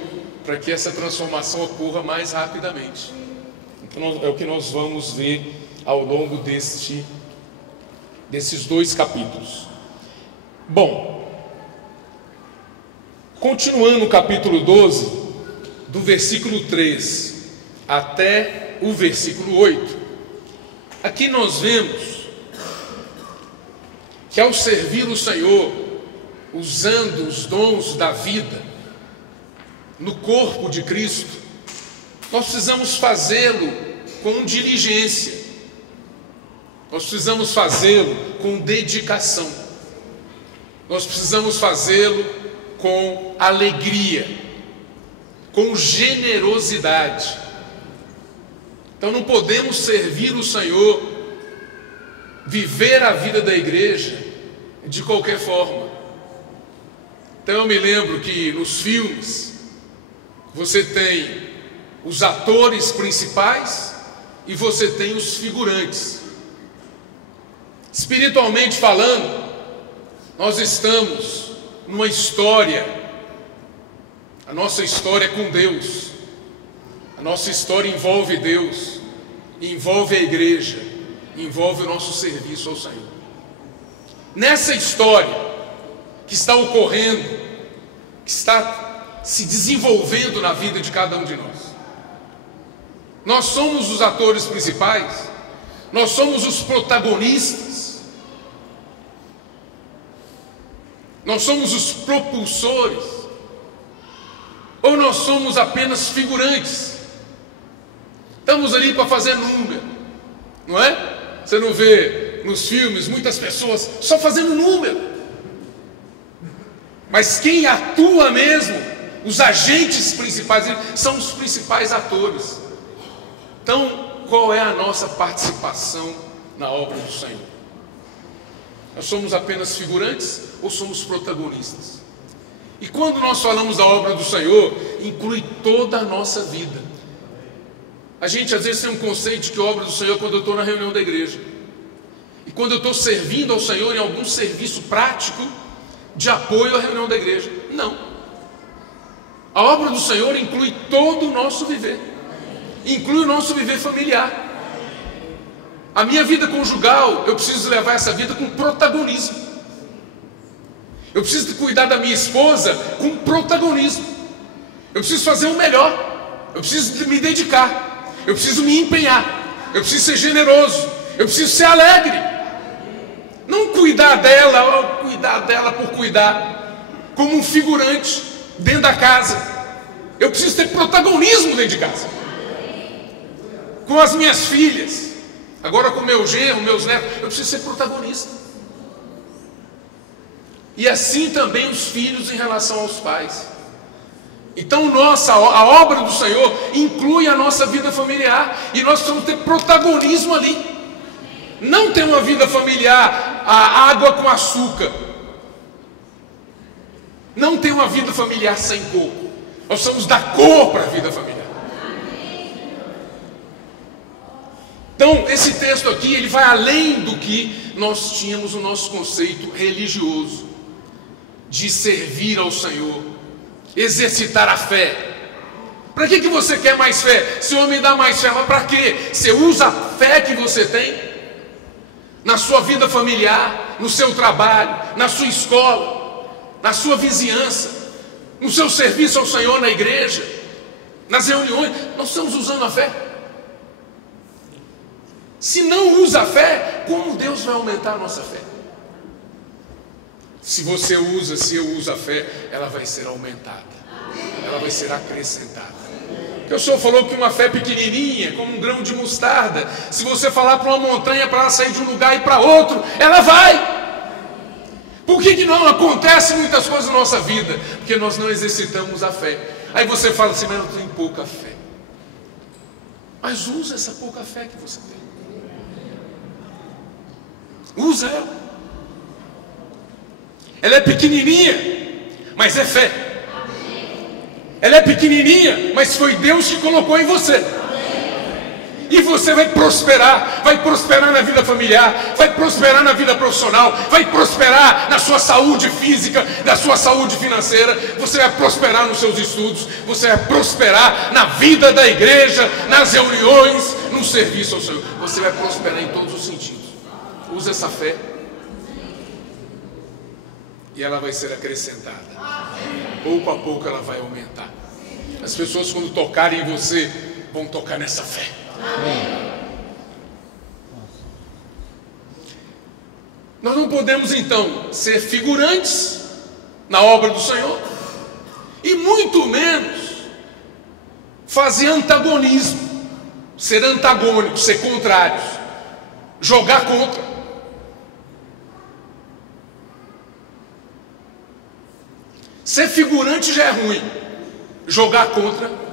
para que essa transformação ocorra mais rapidamente. Então, é o que nós vamos ver ao longo desses 2 capítulos. Bom, continuando o capítulo 12, do versículo 3 até o versículo 8, aqui nós vemos que ao servir o Senhor, usando os dons da vida no corpo de Cristo, nós precisamos fazê-lo com diligência, nós precisamos fazê-lo com dedicação, nós precisamos fazê-lo com alegria, com generosidade. Então não podemos servir o Senhor, viver a vida da igreja de qualquer forma. Então eu me lembro que nos filmes você tem os atores principais e você tem os figurantes. Espiritualmente falando, nós estamos numa história, a nossa história é com Deus, a nossa história envolve Deus, envolve a igreja, envolve o nosso serviço ao Senhor. Nessa história que está ocorrendo, que está se desenvolvendo na vida de cada um de nós somos os atores principais, nós somos os protagonistas, nós somos os propulsores, ou nós somos apenas figurantes? Estamos ali para fazer número, não é? Você não vê nos filmes muitas pessoas só fazendo número, mas quem atua mesmo, os agentes principais, são os principais atores. Então, qual é a nossa participação na obra do Senhor? Nós somos apenas figurantes ou somos protagonistas? E quando nós falamos da obra do Senhor, inclui toda a nossa vida. A gente às vezes tem um conceito de que a obra do Senhor é quando eu estou na reunião da igreja, e quando eu estou servindo ao Senhor em algum serviço prático de apoio à reunião da igreja. Não. A obra do Senhor inclui todo o nosso viver, inclui o nosso viver familiar. A minha vida conjugal, eu preciso levar essa vida com protagonismo. Eu preciso cuidar da minha esposa com protagonismo. Eu preciso fazer o melhor. Eu preciso me dedicar. Eu preciso me empenhar. Eu preciso ser generoso. Eu preciso ser alegre. Não cuidar dela, ou cuidar dela por cuidar, como um figurante dentro da casa. Eu preciso ter protagonismo dentro de casa. Com as minhas filhas, agora com meu genro, meus netos, eu preciso ser protagonista. E assim também os filhos em relação aos pais. Então a obra do Senhor inclui a nossa vida familiar, e nós precisamos ter protagonismo ali. Não ter uma vida familiar, a água com açúcar. Não ter uma vida familiar sem cor. Nós precisamos dar cor para a vida familiar. Então, esse texto aqui, ele vai além do que nós tínhamos o nosso conceito religioso de servir ao Senhor, exercitar a fé. Para que você quer mais fé? Senhor, me dá mais fé. Mas para quê? Você usa a fé que você tem na sua vida familiar, no seu trabalho, na sua escola, na sua vizinhança, no seu serviço ao Senhor na igreja, nas reuniões. Nós estamos usando a fé. Se não usa a fé, como Deus vai aumentar a nossa fé? Se eu uso a fé, ela vai ser aumentada, ela vai ser acrescentada. Porque o Senhor falou que uma fé pequenininha, como um grão de mostarda, se você falar para uma montanha para ela sair de um lugar e para outro, ela vai. Por que não acontece muitas coisas na nossa vida? Porque nós não exercitamos a fé. Aí você fala assim, mas eu tenho pouca fé. Mas usa essa pouca fé que você tem. Usa ela. Ela é pequenininha, mas é fé. Ela é pequenininha, mas foi Deus que colocou em você. E você vai prosperar na vida familiar, vai prosperar na vida profissional, vai prosperar na sua saúde física, na sua saúde financeira, você vai prosperar nos seus estudos, você vai prosperar na vida da igreja, nas reuniões, no serviço ao Senhor. Você vai prosperar em todos os sentidos. Use essa fé e ela vai ser acrescentada. Pouco a pouco ela vai aumentar. As pessoas, quando tocarem em você, vão tocar nessa fé. Nós não podemos então ser figurantes na obra do Senhor e muito menos fazer antagonismo, ser antagônicos, ser contrários, jogar contra. Ser figurante já é ruim, jogar contra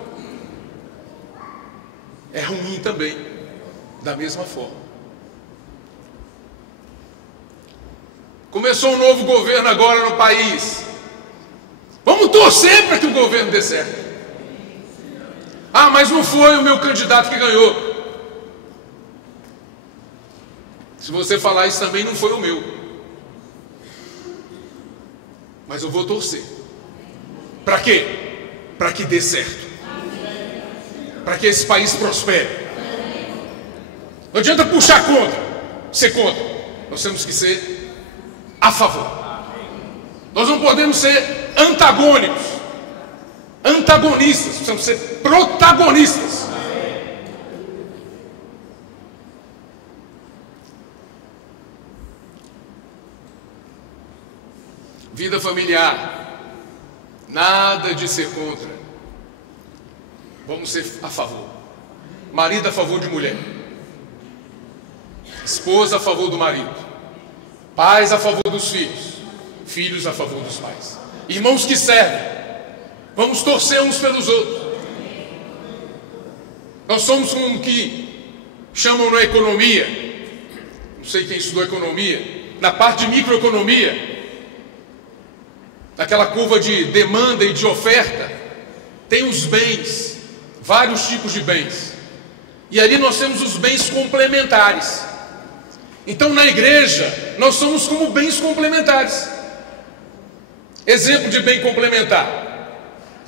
é ruim também, da mesma forma. Começou um novo governo agora no país. Vamos torcer para que o governo dê certo. Ah, mas não foi o meu candidato que ganhou. Se você falar isso também, não foi o meu. Mas eu vou torcer. Para quê? Para que dê certo. Para que esse país prospere. Não adianta puxar contra, ser contra. Nós temos que ser a favor. Nós não podemos ser antagônicos, antagonistas. Precisamos ser protagonistas. Vida familiar, nada de ser contra. Vamos ser a favor. Marido a favor de mulher, esposa a favor do marido, pais a favor dos filhos, filhos a favor dos pais, irmãos que servem. Vamos torcer uns pelos outros. Nós somos como que chamam na economia, não sei quem estudou economia, na parte de microeconomia, naquela curva de demanda e de oferta, tem os bens, vários tipos de bens, e ali nós temos os bens complementares. Então na igreja nós somos como bens complementares. Exemplo de bem complementar: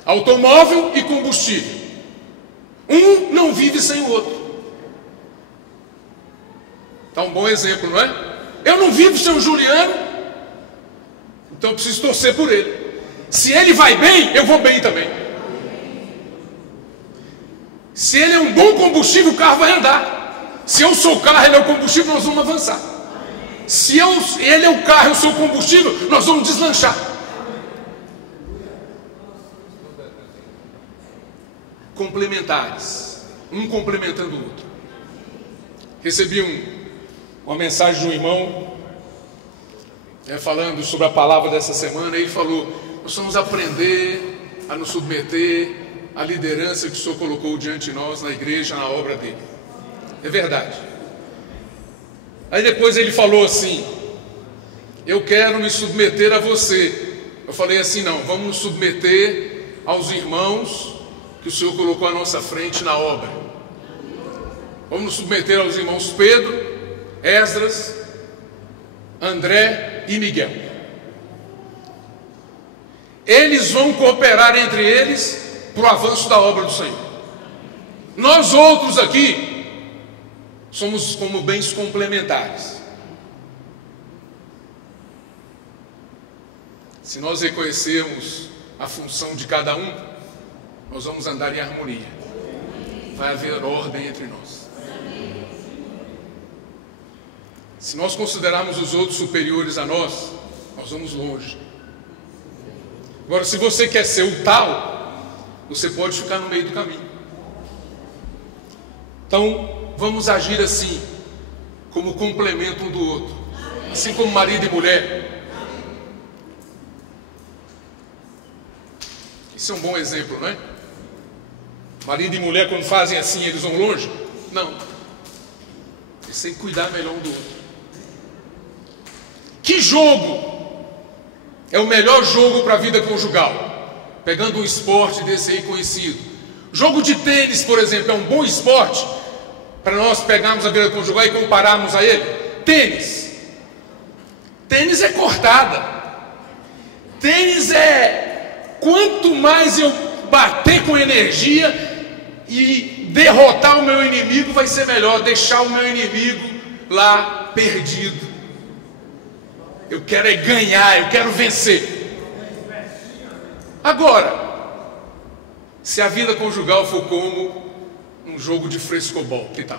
automóvel e combustível. Um não vive sem o outro. Tá um bom exemplo, não é? Eu não vivo sem o Juliano, então eu preciso torcer por ele. Se ele vai bem, eu vou bem também. Se ele é um bom combustível, o carro vai andar. Se eu sou o carro, ele é o combustível, nós vamos avançar. Se ele é o carro, eu sou o combustível, nós vamos deslanchar. Complementares, um complementando o outro. Recebi uma mensagem de um irmão falando sobre a palavra dessa semana. E ele falou: nós vamos aprender a nos submeter à liderança que o Senhor colocou diante de nós na igreja, na obra dele. É verdade. Aí depois ele falou assim: eu quero me submeter a você. Eu falei assim: não, vamos nos submeter aos irmãos que o Senhor colocou à nossa frente na obra. Vamos nos submeter aos irmãos Pedro, Esdras, André e Miguel. Eles vão cooperar entre eles para o avanço da obra do Senhor. Nós outros aqui somos como bens complementares. Se nós reconhecermos a função de cada um, nós vamos andar em harmonia. Vai haver ordem entre nós. Se nós considerarmos os outros superiores a nós, nós vamos longe. Agora, se você quer ser o tal, você pode ficar no meio do caminho. Então, vamos agir assim, como complemento um do outro, assim como marido e mulher. Isso é um bom exemplo, não é? Marido e mulher, quando fazem assim, eles vão longe? Não. Eles têm que cuidar melhor um do outro. Que jogo é o melhor jogo para a vida conjugal? Pegando um esporte desse aí conhecido. Jogo de tênis, por exemplo, é um bom esporte para nós pegarmos a vida conjugal e compararmos a ele? Tênis. Tênis é cortada. Tênis é quanto mais eu bater com energia e derrotar o meu inimigo, vai ser melhor. Deixar o meu inimigo lá perdido. Eu quero é ganhar, eu quero vencer. Agora, se a vida conjugal for como um jogo de frescobol, que tal?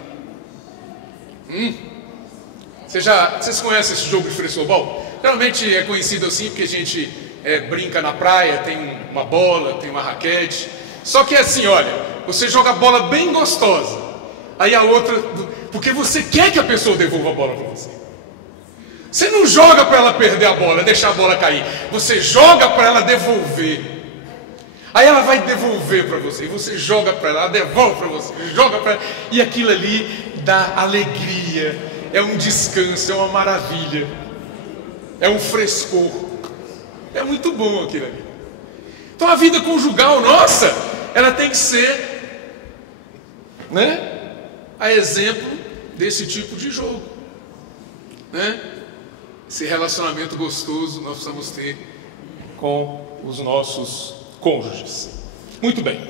Vocês conhecem esse jogo de frescobol? Geralmente é conhecido assim porque a gente brinca na praia, tem uma bola, tem uma raquete. Só que é assim, olha, você joga a bola bem gostosa, aí a outra, porque você quer que a pessoa devolva a bola para você. Você não joga para ela perder a bola, deixar a bola cair. Você joga para ela devolver. Aí ela vai devolver para você. E você joga para ela devolve para você. Joga para ela. E aquilo ali dá alegria. É um descanso, é uma maravilha. É um frescor. É muito bom aquilo ali. Então a vida conjugal nossa, ela tem que ser, né, a exemplo desse tipo de jogo, né? Esse relacionamento gostoso nós precisamos ter com os nossos cônjuges. Muito bem.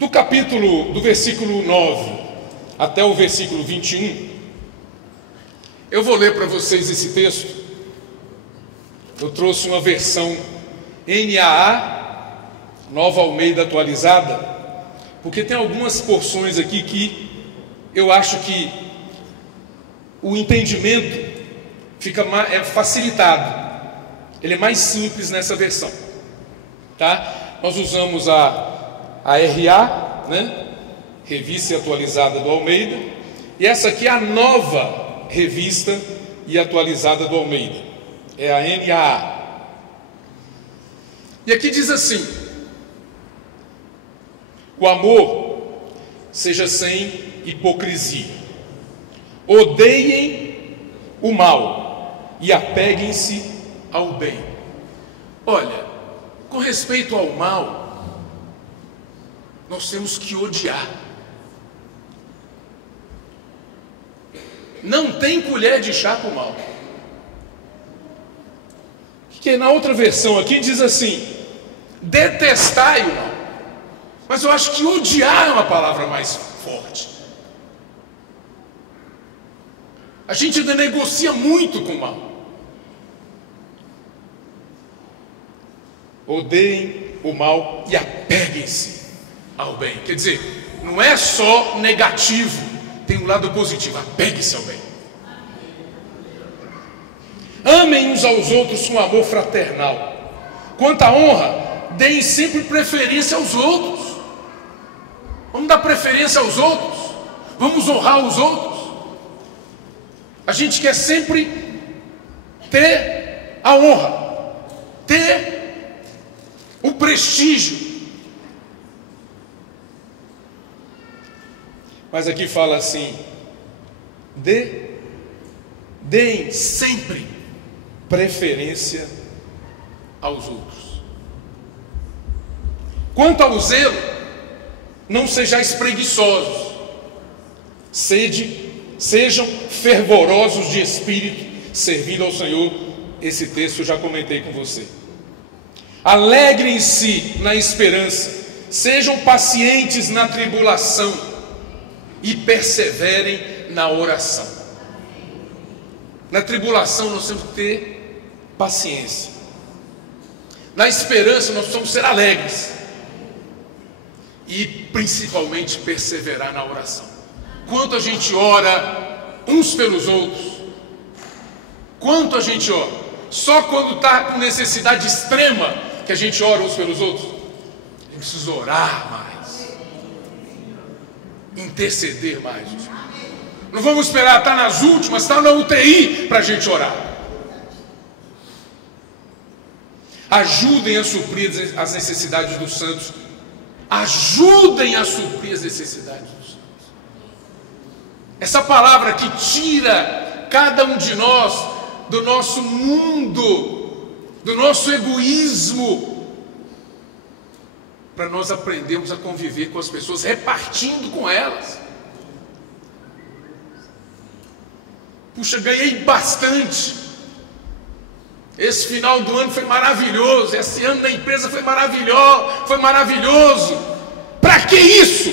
Do versículo 9 até o versículo 21, eu vou ler para vocês esse texto. Eu trouxe uma versão NAA, Nova Almeida Atualizada, porque tem algumas porções aqui que eu acho que o entendimento fica facilitado. Ele é mais simples nessa versão, tá? Nós usamos a RA, né? Revista Atualizada do Almeida, e essa aqui é a nova Revista e Atualizada do Almeida, é a NAA. E aqui diz assim: o amor seja sem hipocrisia, odeiem o mal e apeguem-se ao bem. Olha, com respeito ao mal, nós temos que odiar. Não tem colher de chá com o mal. Que na outra versão aqui diz assim: detestai o mal. Mas eu acho que odiar é uma palavra mais forte. A gente ainda negocia muito com o mal. Odeiem o mal e apeguem-se ao bem. Quer dizer, não é só negativo, tem um lado positivo. Apegue-se ao bem. Amem uns aos outros com amor fraternal. Quanto à honra, deem sempre preferência aos outros. Vamos dar preferência aos outros. Vamos honrar os outros. A gente quer sempre ter a honra, ter o prestígio. Mas aqui fala assim: deem sempre preferência aos outros. Quanto ao zelo, não sejais preguiçosos, sejam fervorosos de espírito, servindo ao Senhor. Esse texto eu já comentei com você. Alegrem-se na esperança, sejam pacientes na tribulação e perseverem na oração. Na tribulação nós temos que ter paciência. Na esperança nós precisamos ser alegres. E principalmente perseverar na oração. Quanto a gente ora uns pelos outros. Quanto a gente ora. Só quando está com necessidade extrema que a gente ora uns pelos outros. A gente precisa orar mais. Interceder mais. Não vamos esperar estar nas últimas, estar na UTI para a gente orar. Ajudem a suprir as necessidades dos santos. Ajudem a suprir as necessidades dos santos. Essa palavra que tira cada um de nós do nosso mundo, do nosso egoísmo, para nós aprendermos a conviver com as pessoas, repartindo com elas. Puxa, ganhei bastante. Esse final do ano foi maravilhoso. Esse ano da empresa foi maravilhoso. Para que isso?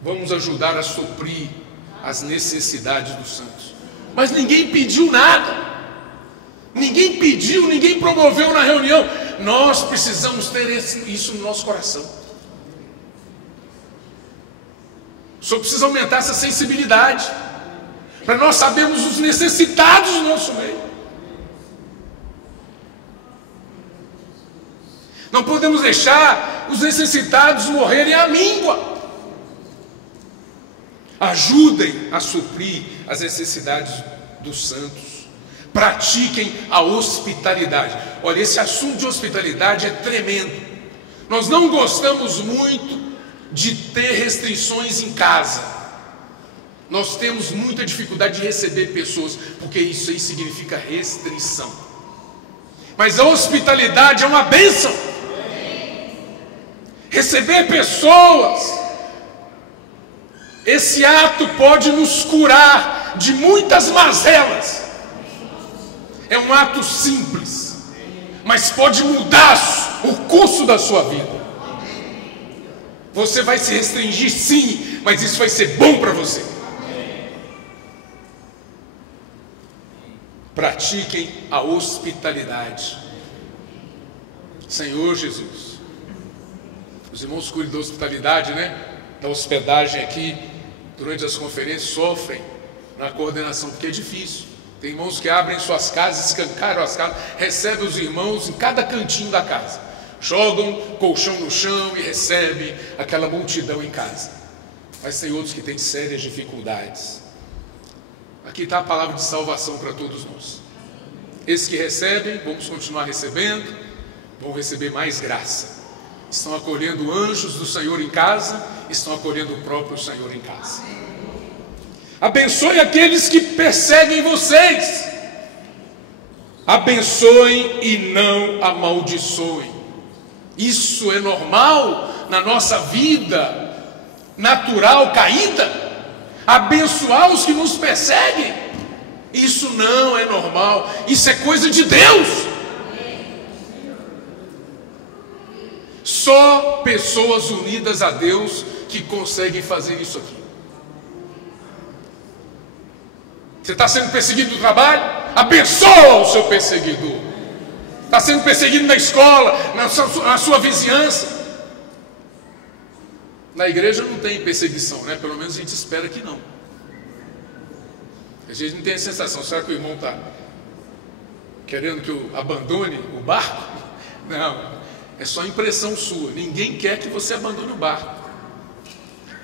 Vamos ajudar a suprir as necessidades dos santos. Mas ninguém pediu nada. Ninguém pediu, ninguém promoveu na reunião. Nós precisamos ter isso no nosso coração. Só precisa aumentar essa sensibilidade, para nós sabermos os necessitados do nosso meio. Não podemos deixar os necessitados morrerem à míngua. Ajudem a suprir as necessidades dos santos. Pratiquem a hospitalidade. Olha, esse assunto de hospitalidade é tremendo. Nós não gostamos muito de ter restrições em casa. Nós temos muita dificuldade de receber pessoas, porque isso aí significa restrição. Mas a hospitalidade é uma bênção. Receber pessoas, esse ato pode nos curar de muitas mazelas. É um ato simples, mas pode mudar o curso da sua vida. Você vai se restringir sim, mas isso vai ser bom para você. Pratiquem a hospitalidade. Senhor Jesus, os irmãos cuidam da hospitalidade, né? Da hospedagem aqui, durante as conferências, sofrem na coordenação, porque é difícil. Tem irmãos que abrem suas casas, escancaram as casas, recebem os irmãos em cada cantinho da casa, jogam colchão no chão e recebem aquela multidão em casa. Mas tem outros que têm sérias dificuldades. Aqui está a palavra de salvação para todos nós. Esses que recebem, vamos continuar recebendo, vão receber mais graça. Estão acolhendo anjos do Senhor em casa, estão acolhendo o próprio Senhor em casa. Abençoe aqueles que perseguem vocês. Abençoem e não amaldiçoem. Isso é normal na nossa vida natural caída. Abençoar os que nos perseguem, isso não é normal. Isso é coisa de Deus. Só pessoas unidas a Deus que conseguem fazer isso aqui. Você está sendo perseguido no trabalho? Abençoa o seu perseguidor. Está sendo perseguido na escola, na sua vizinhança. Na igreja não tem perseguição, né? Pelo menos a gente espera que não. A gente não tem a sensação, será que o irmão está querendo que eu abandone o barco? Não, é só impressão sua. Ninguém quer que você abandone o barco.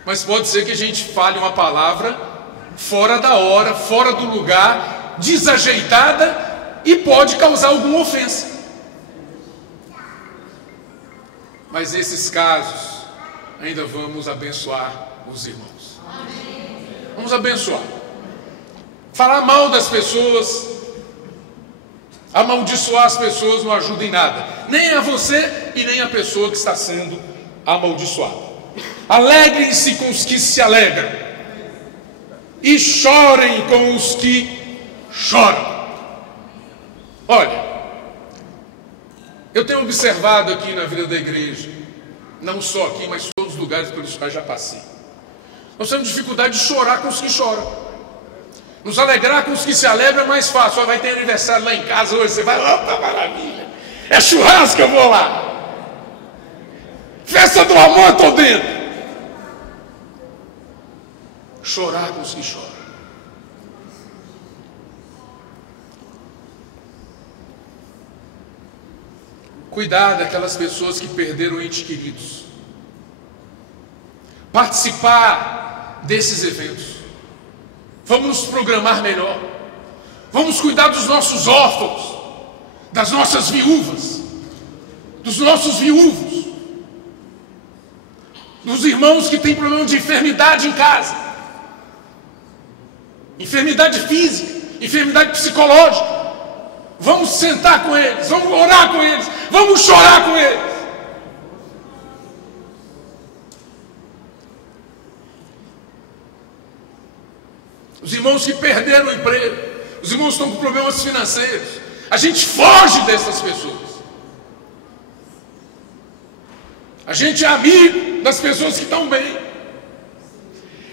Mas pode ser que a gente fale uma palavra fora da hora, fora do lugar, desajeitada, e pode causar alguma ofensa. Mas nesses casos, ainda vamos abençoar os irmãos. Vamos abençoar. Falar mal das pessoas, amaldiçoar as pessoas não ajuda em nada. Nem a você e nem a pessoa que está sendo amaldiçoada. Alegrem-se com os que se alegram. E chorem com os que choram. Olha, eu tenho observado aqui na vida da igreja, não só aqui, mas em todos os lugares pelos quais já passei. Nós temos dificuldade de chorar com os que choram. Nos alegrar com os que se alegram é mais fácil. Ó, vai ter aniversário lá em casa hoje, você vai, opa, maravilha. É churrasco, eu vou lá. Festa do amor, estou dentro. Chorar com os que choram. Cuidar daquelas pessoas que perderam entes queridos. Participar desses eventos. Vamos nos programar melhor. Vamos cuidar dos nossos órfãos, das nossas viúvas, dos nossos viúvos, dos irmãos que têm problema de enfermidade em casa, enfermidade física, enfermidade psicológica. Vamos sentar com eles, vamos orar com eles, vamos chorar com eles. os irmãos que perderam o emprego, os irmãos que estão com problemas financeiros. A gente foge dessas pessoas. A gente é amigo das pessoas que estão bem.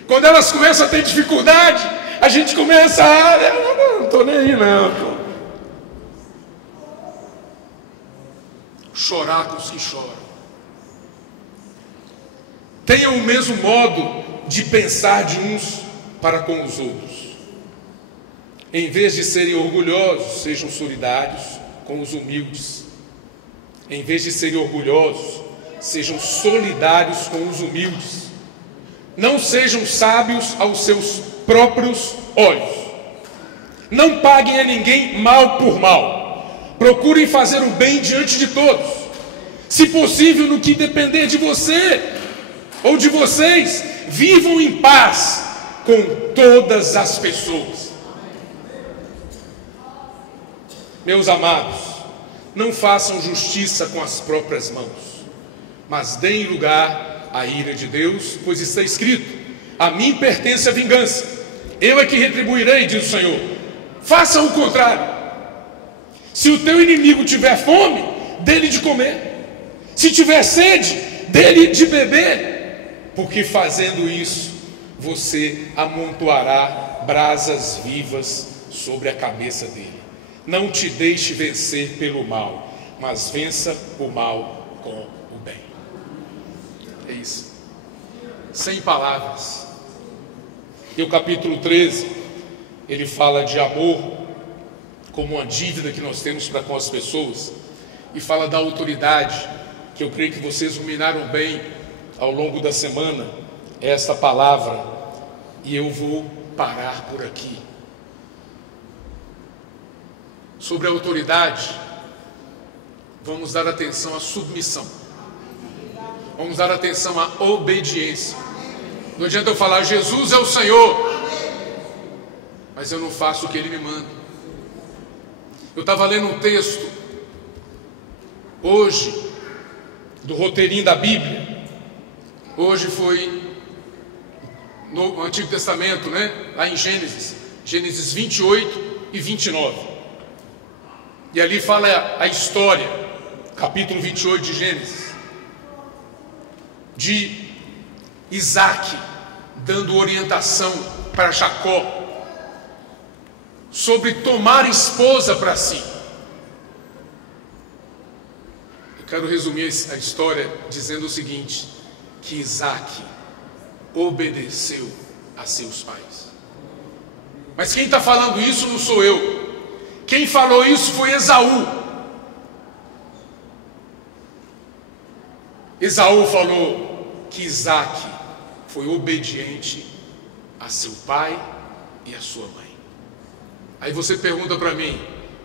Quando elas começam a ter dificuldade, a gente começa a... não estou nem aí não. Chorar com os que choram. Tenham o mesmo modo de pensar de uns para com os outros. Em vez de serem orgulhosos, sejam solidários com os humildes. Em vez de serem orgulhosos, sejam solidários com os humildes. Não sejam sábios aos seus próprios olhos. Não paguem a ninguém mal por mal. Procurem fazer o bem diante de todos. Se possível, no que depender de você ou de vocês, vivam em paz com todas as pessoas. Meus amados, não façam justiça com as próprias mãos, mas deem lugar à ira de Deus, pois está escrito: a mim pertence a vingança, eu é que retribuirei, diz o Senhor. Façam o contrário. Se o teu inimigo tiver fome, dê-lhe de comer. Se tiver sede, dê-lhe de beber, porque fazendo isso, você amontoará brasas vivas sobre a cabeça dele. Não te deixe vencer pelo mal, mas vença o mal com o bem. É isso. Sem palavras. E o capítulo 13, ele fala de amor como uma dívida que nós temos para com as pessoas, e fala da autoridade, que eu creio que vocês ruminaram bem ao longo da semana esta palavra, e eu vou parar por aqui. Sobre a autoridade, vamos dar atenção à submissão, vamos dar atenção à obediência. Não adianta eu falar Jesus é o Senhor, mas eu não faço o que Ele me manda. Eu estava lendo um texto hoje do roteirinho da Bíblia. Hoje foi no Antigo Testamento, né? Lá em Gênesis 28 e 29. E ali fala a história, capítulo 28 de Gênesis, de Isaac dando orientação para Jacó sobre tomar esposa para si. Eu quero resumir a história dizendo o seguinte: que Isaac obedeceu a seus pais. Mas quem está falando isso não sou eu. Quem falou isso foi Esaú. Esaú falou que Isaac foi obediente a seu pai e a sua mãe. Aí você pergunta para mim,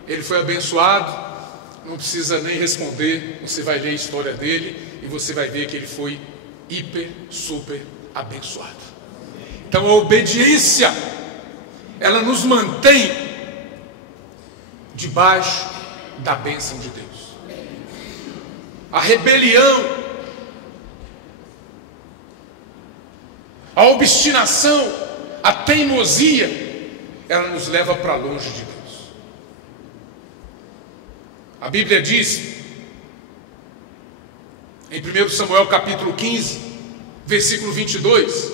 ele foi abençoado? Não precisa nem responder, você vai ler a história dele e você vai ver que ele foi hiper, super abençoado. Então a obediência, ela nos mantém debaixo da bênção de Deus. A rebelião, a obstinação, a teimosia, ela nos leva para longe de Deus. A Bíblia diz, em 1 Samuel capítulo 15, versículo 22,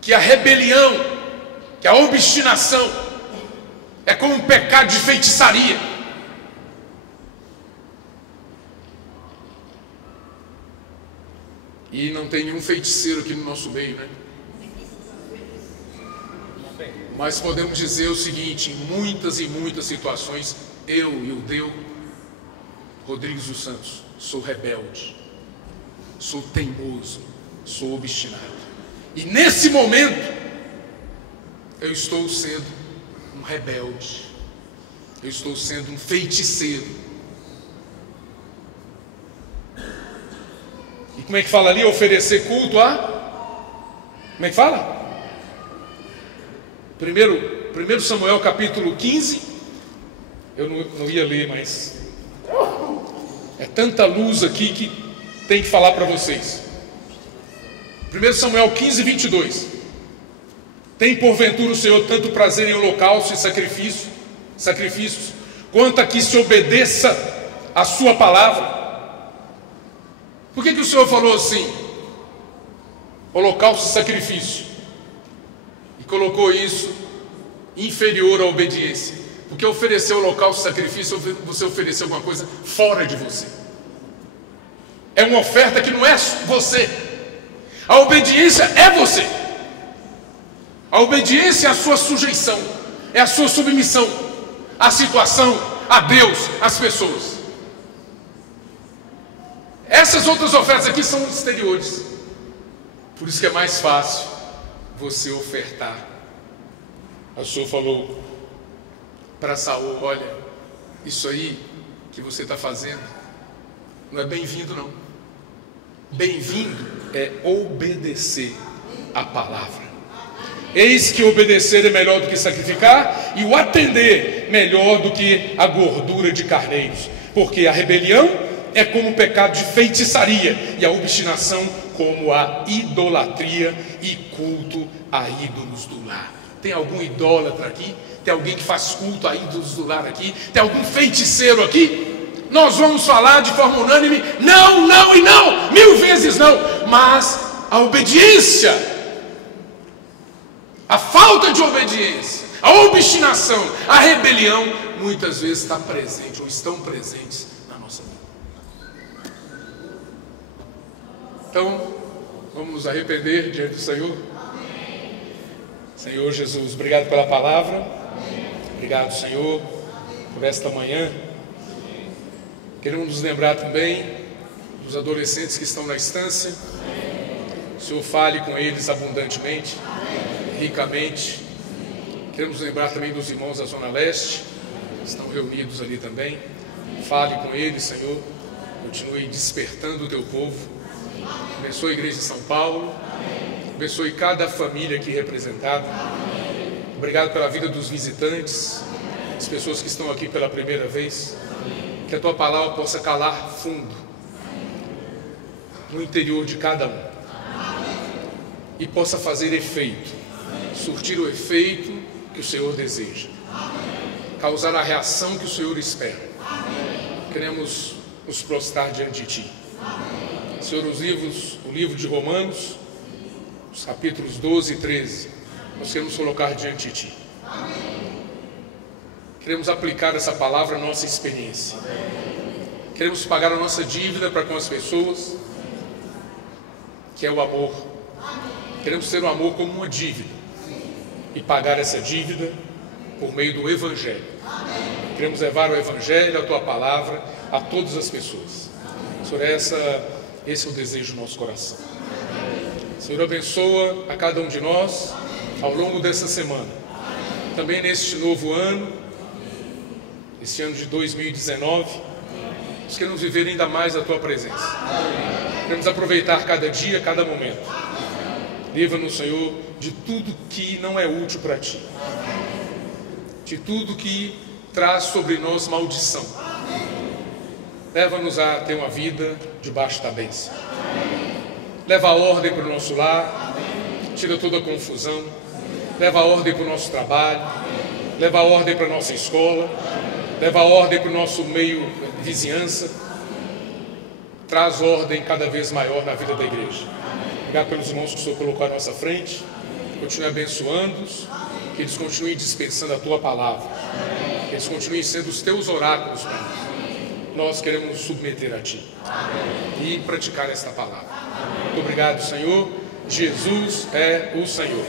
que a rebelião, que a obstinação, é como um pecado de feitiçaria. E não tem nenhum feiticeiro aqui no nosso meio, né? Mas podemos dizer o seguinte: em muitas e muitas situações, eu, Ildeu Rodrigues dos Santos, sou rebelde, sou teimoso, sou obstinado. E nesse momento, eu estou sendo um rebelde, eu estou sendo um feiticeiro. E como é que fala ali? Oferecer culto a... Como é que fala? 1 Samuel capítulo 15. Eu não ia ler, mas é tanta luz aqui que tem que falar para vocês. 1 Samuel 15, 22. Tem porventura o Senhor tanto prazer em holocausto e sacrifícios, quanto a que se obedeça a sua palavra? Por que o Senhor falou assim? Holocausto e sacrifício. E colocou isso inferior à obediência. Porque oferecer holocausto e sacrifício, você ofereceu alguma coisa fora de você. É uma oferta que não é você. A obediência é você. A obediência é a sua sujeição, é a sua submissão à situação, a Deus, às pessoas. Essas outras ofertas aqui são exteriores. Por isso que é mais fácil você ofertar. O Senhor falou para Saul: olha, isso aí que você está fazendo não é bem-vindo não. Bem-vindo é obedecer a palavra. Eis que obedecer é melhor do que sacrificar, e o atender melhor do que a gordura de carneiros. Porque a rebelião é como o pecado de feitiçaria, e a obstinação como a idolatria e culto a ídolos do lar. Tem algum idólatra aqui? Tem alguém que faz culto a ídolos do lar aqui? Tem algum feiticeiro aqui? Nós vamos falar de forma unânime: não, não e não, 1000 vezes não. Mas a obediência, a falta de obediência, a obstinação, a rebelião, muitas vezes está presente ou estão presentes na nossa vida. Então, vamos nos arrepender diante do Senhor. Senhor Jesus, obrigado pela palavra. Obrigado, Senhor, por esta manhã. Queremos nos lembrar também dos adolescentes que estão na estância. O Senhor fale com eles abundantemente, ricamente. Queremos lembrar também dos irmãos da Zona Leste, que estão reunidos ali também. Fale com eles, Senhor. Continue despertando o teu povo. Abençoe a igreja de São Paulo. Abençoe cada família aqui representada. Obrigado pela vida dos visitantes, as pessoas que estão aqui pela primeira vez. Que a tua palavra possa calar fundo no interior de cada um e possa fazer efeito, surtir o efeito que o Senhor deseja, causar a reação que o Senhor espera. Queremos nos prostrar diante de ti. Senhor, o livro de Romanos, os capítulos 12 e 13, nós queremos colocar diante de ti. Queremos aplicar essa palavra à nossa experiência. Queremos pagar a nossa dívida para com as pessoas, que é o amor. Queremos ter o amor como uma dívida e pagar essa dívida por meio do Evangelho. Queremos levar o Evangelho, a tua palavra, a todas as pessoas. Senhor, esse é o desejo do nosso coração. Senhor, abençoa a cada um de nós ao longo dessa semana. Também neste novo ano, este ano de 2019, nós queremos viver ainda mais a tua presença. Queremos aproveitar cada dia, cada momento. Livra-nos, Senhor, de tudo que não é útil para ti, de tudo que traz sobre nós maldição. Leva-nos a ter uma vida debaixo da bênção. Leva a ordem para o nosso lar, tira toda a confusão. Leva a ordem para o nosso trabalho, leva a ordem para a nossa escola, leva a ordem para o nosso meio vizinhança. Traz ordem cada vez maior na vida da igreja. Obrigado pelos irmãos que o Senhor colocou à nossa frente. Continue abençoando-os, que eles continuem dispensando a tua palavra, que eles continuem sendo os teus oráculos para nós. Nós queremos nos submeter a ti e praticar esta palavra. Muito obrigado, Senhor. Jesus é o Senhor.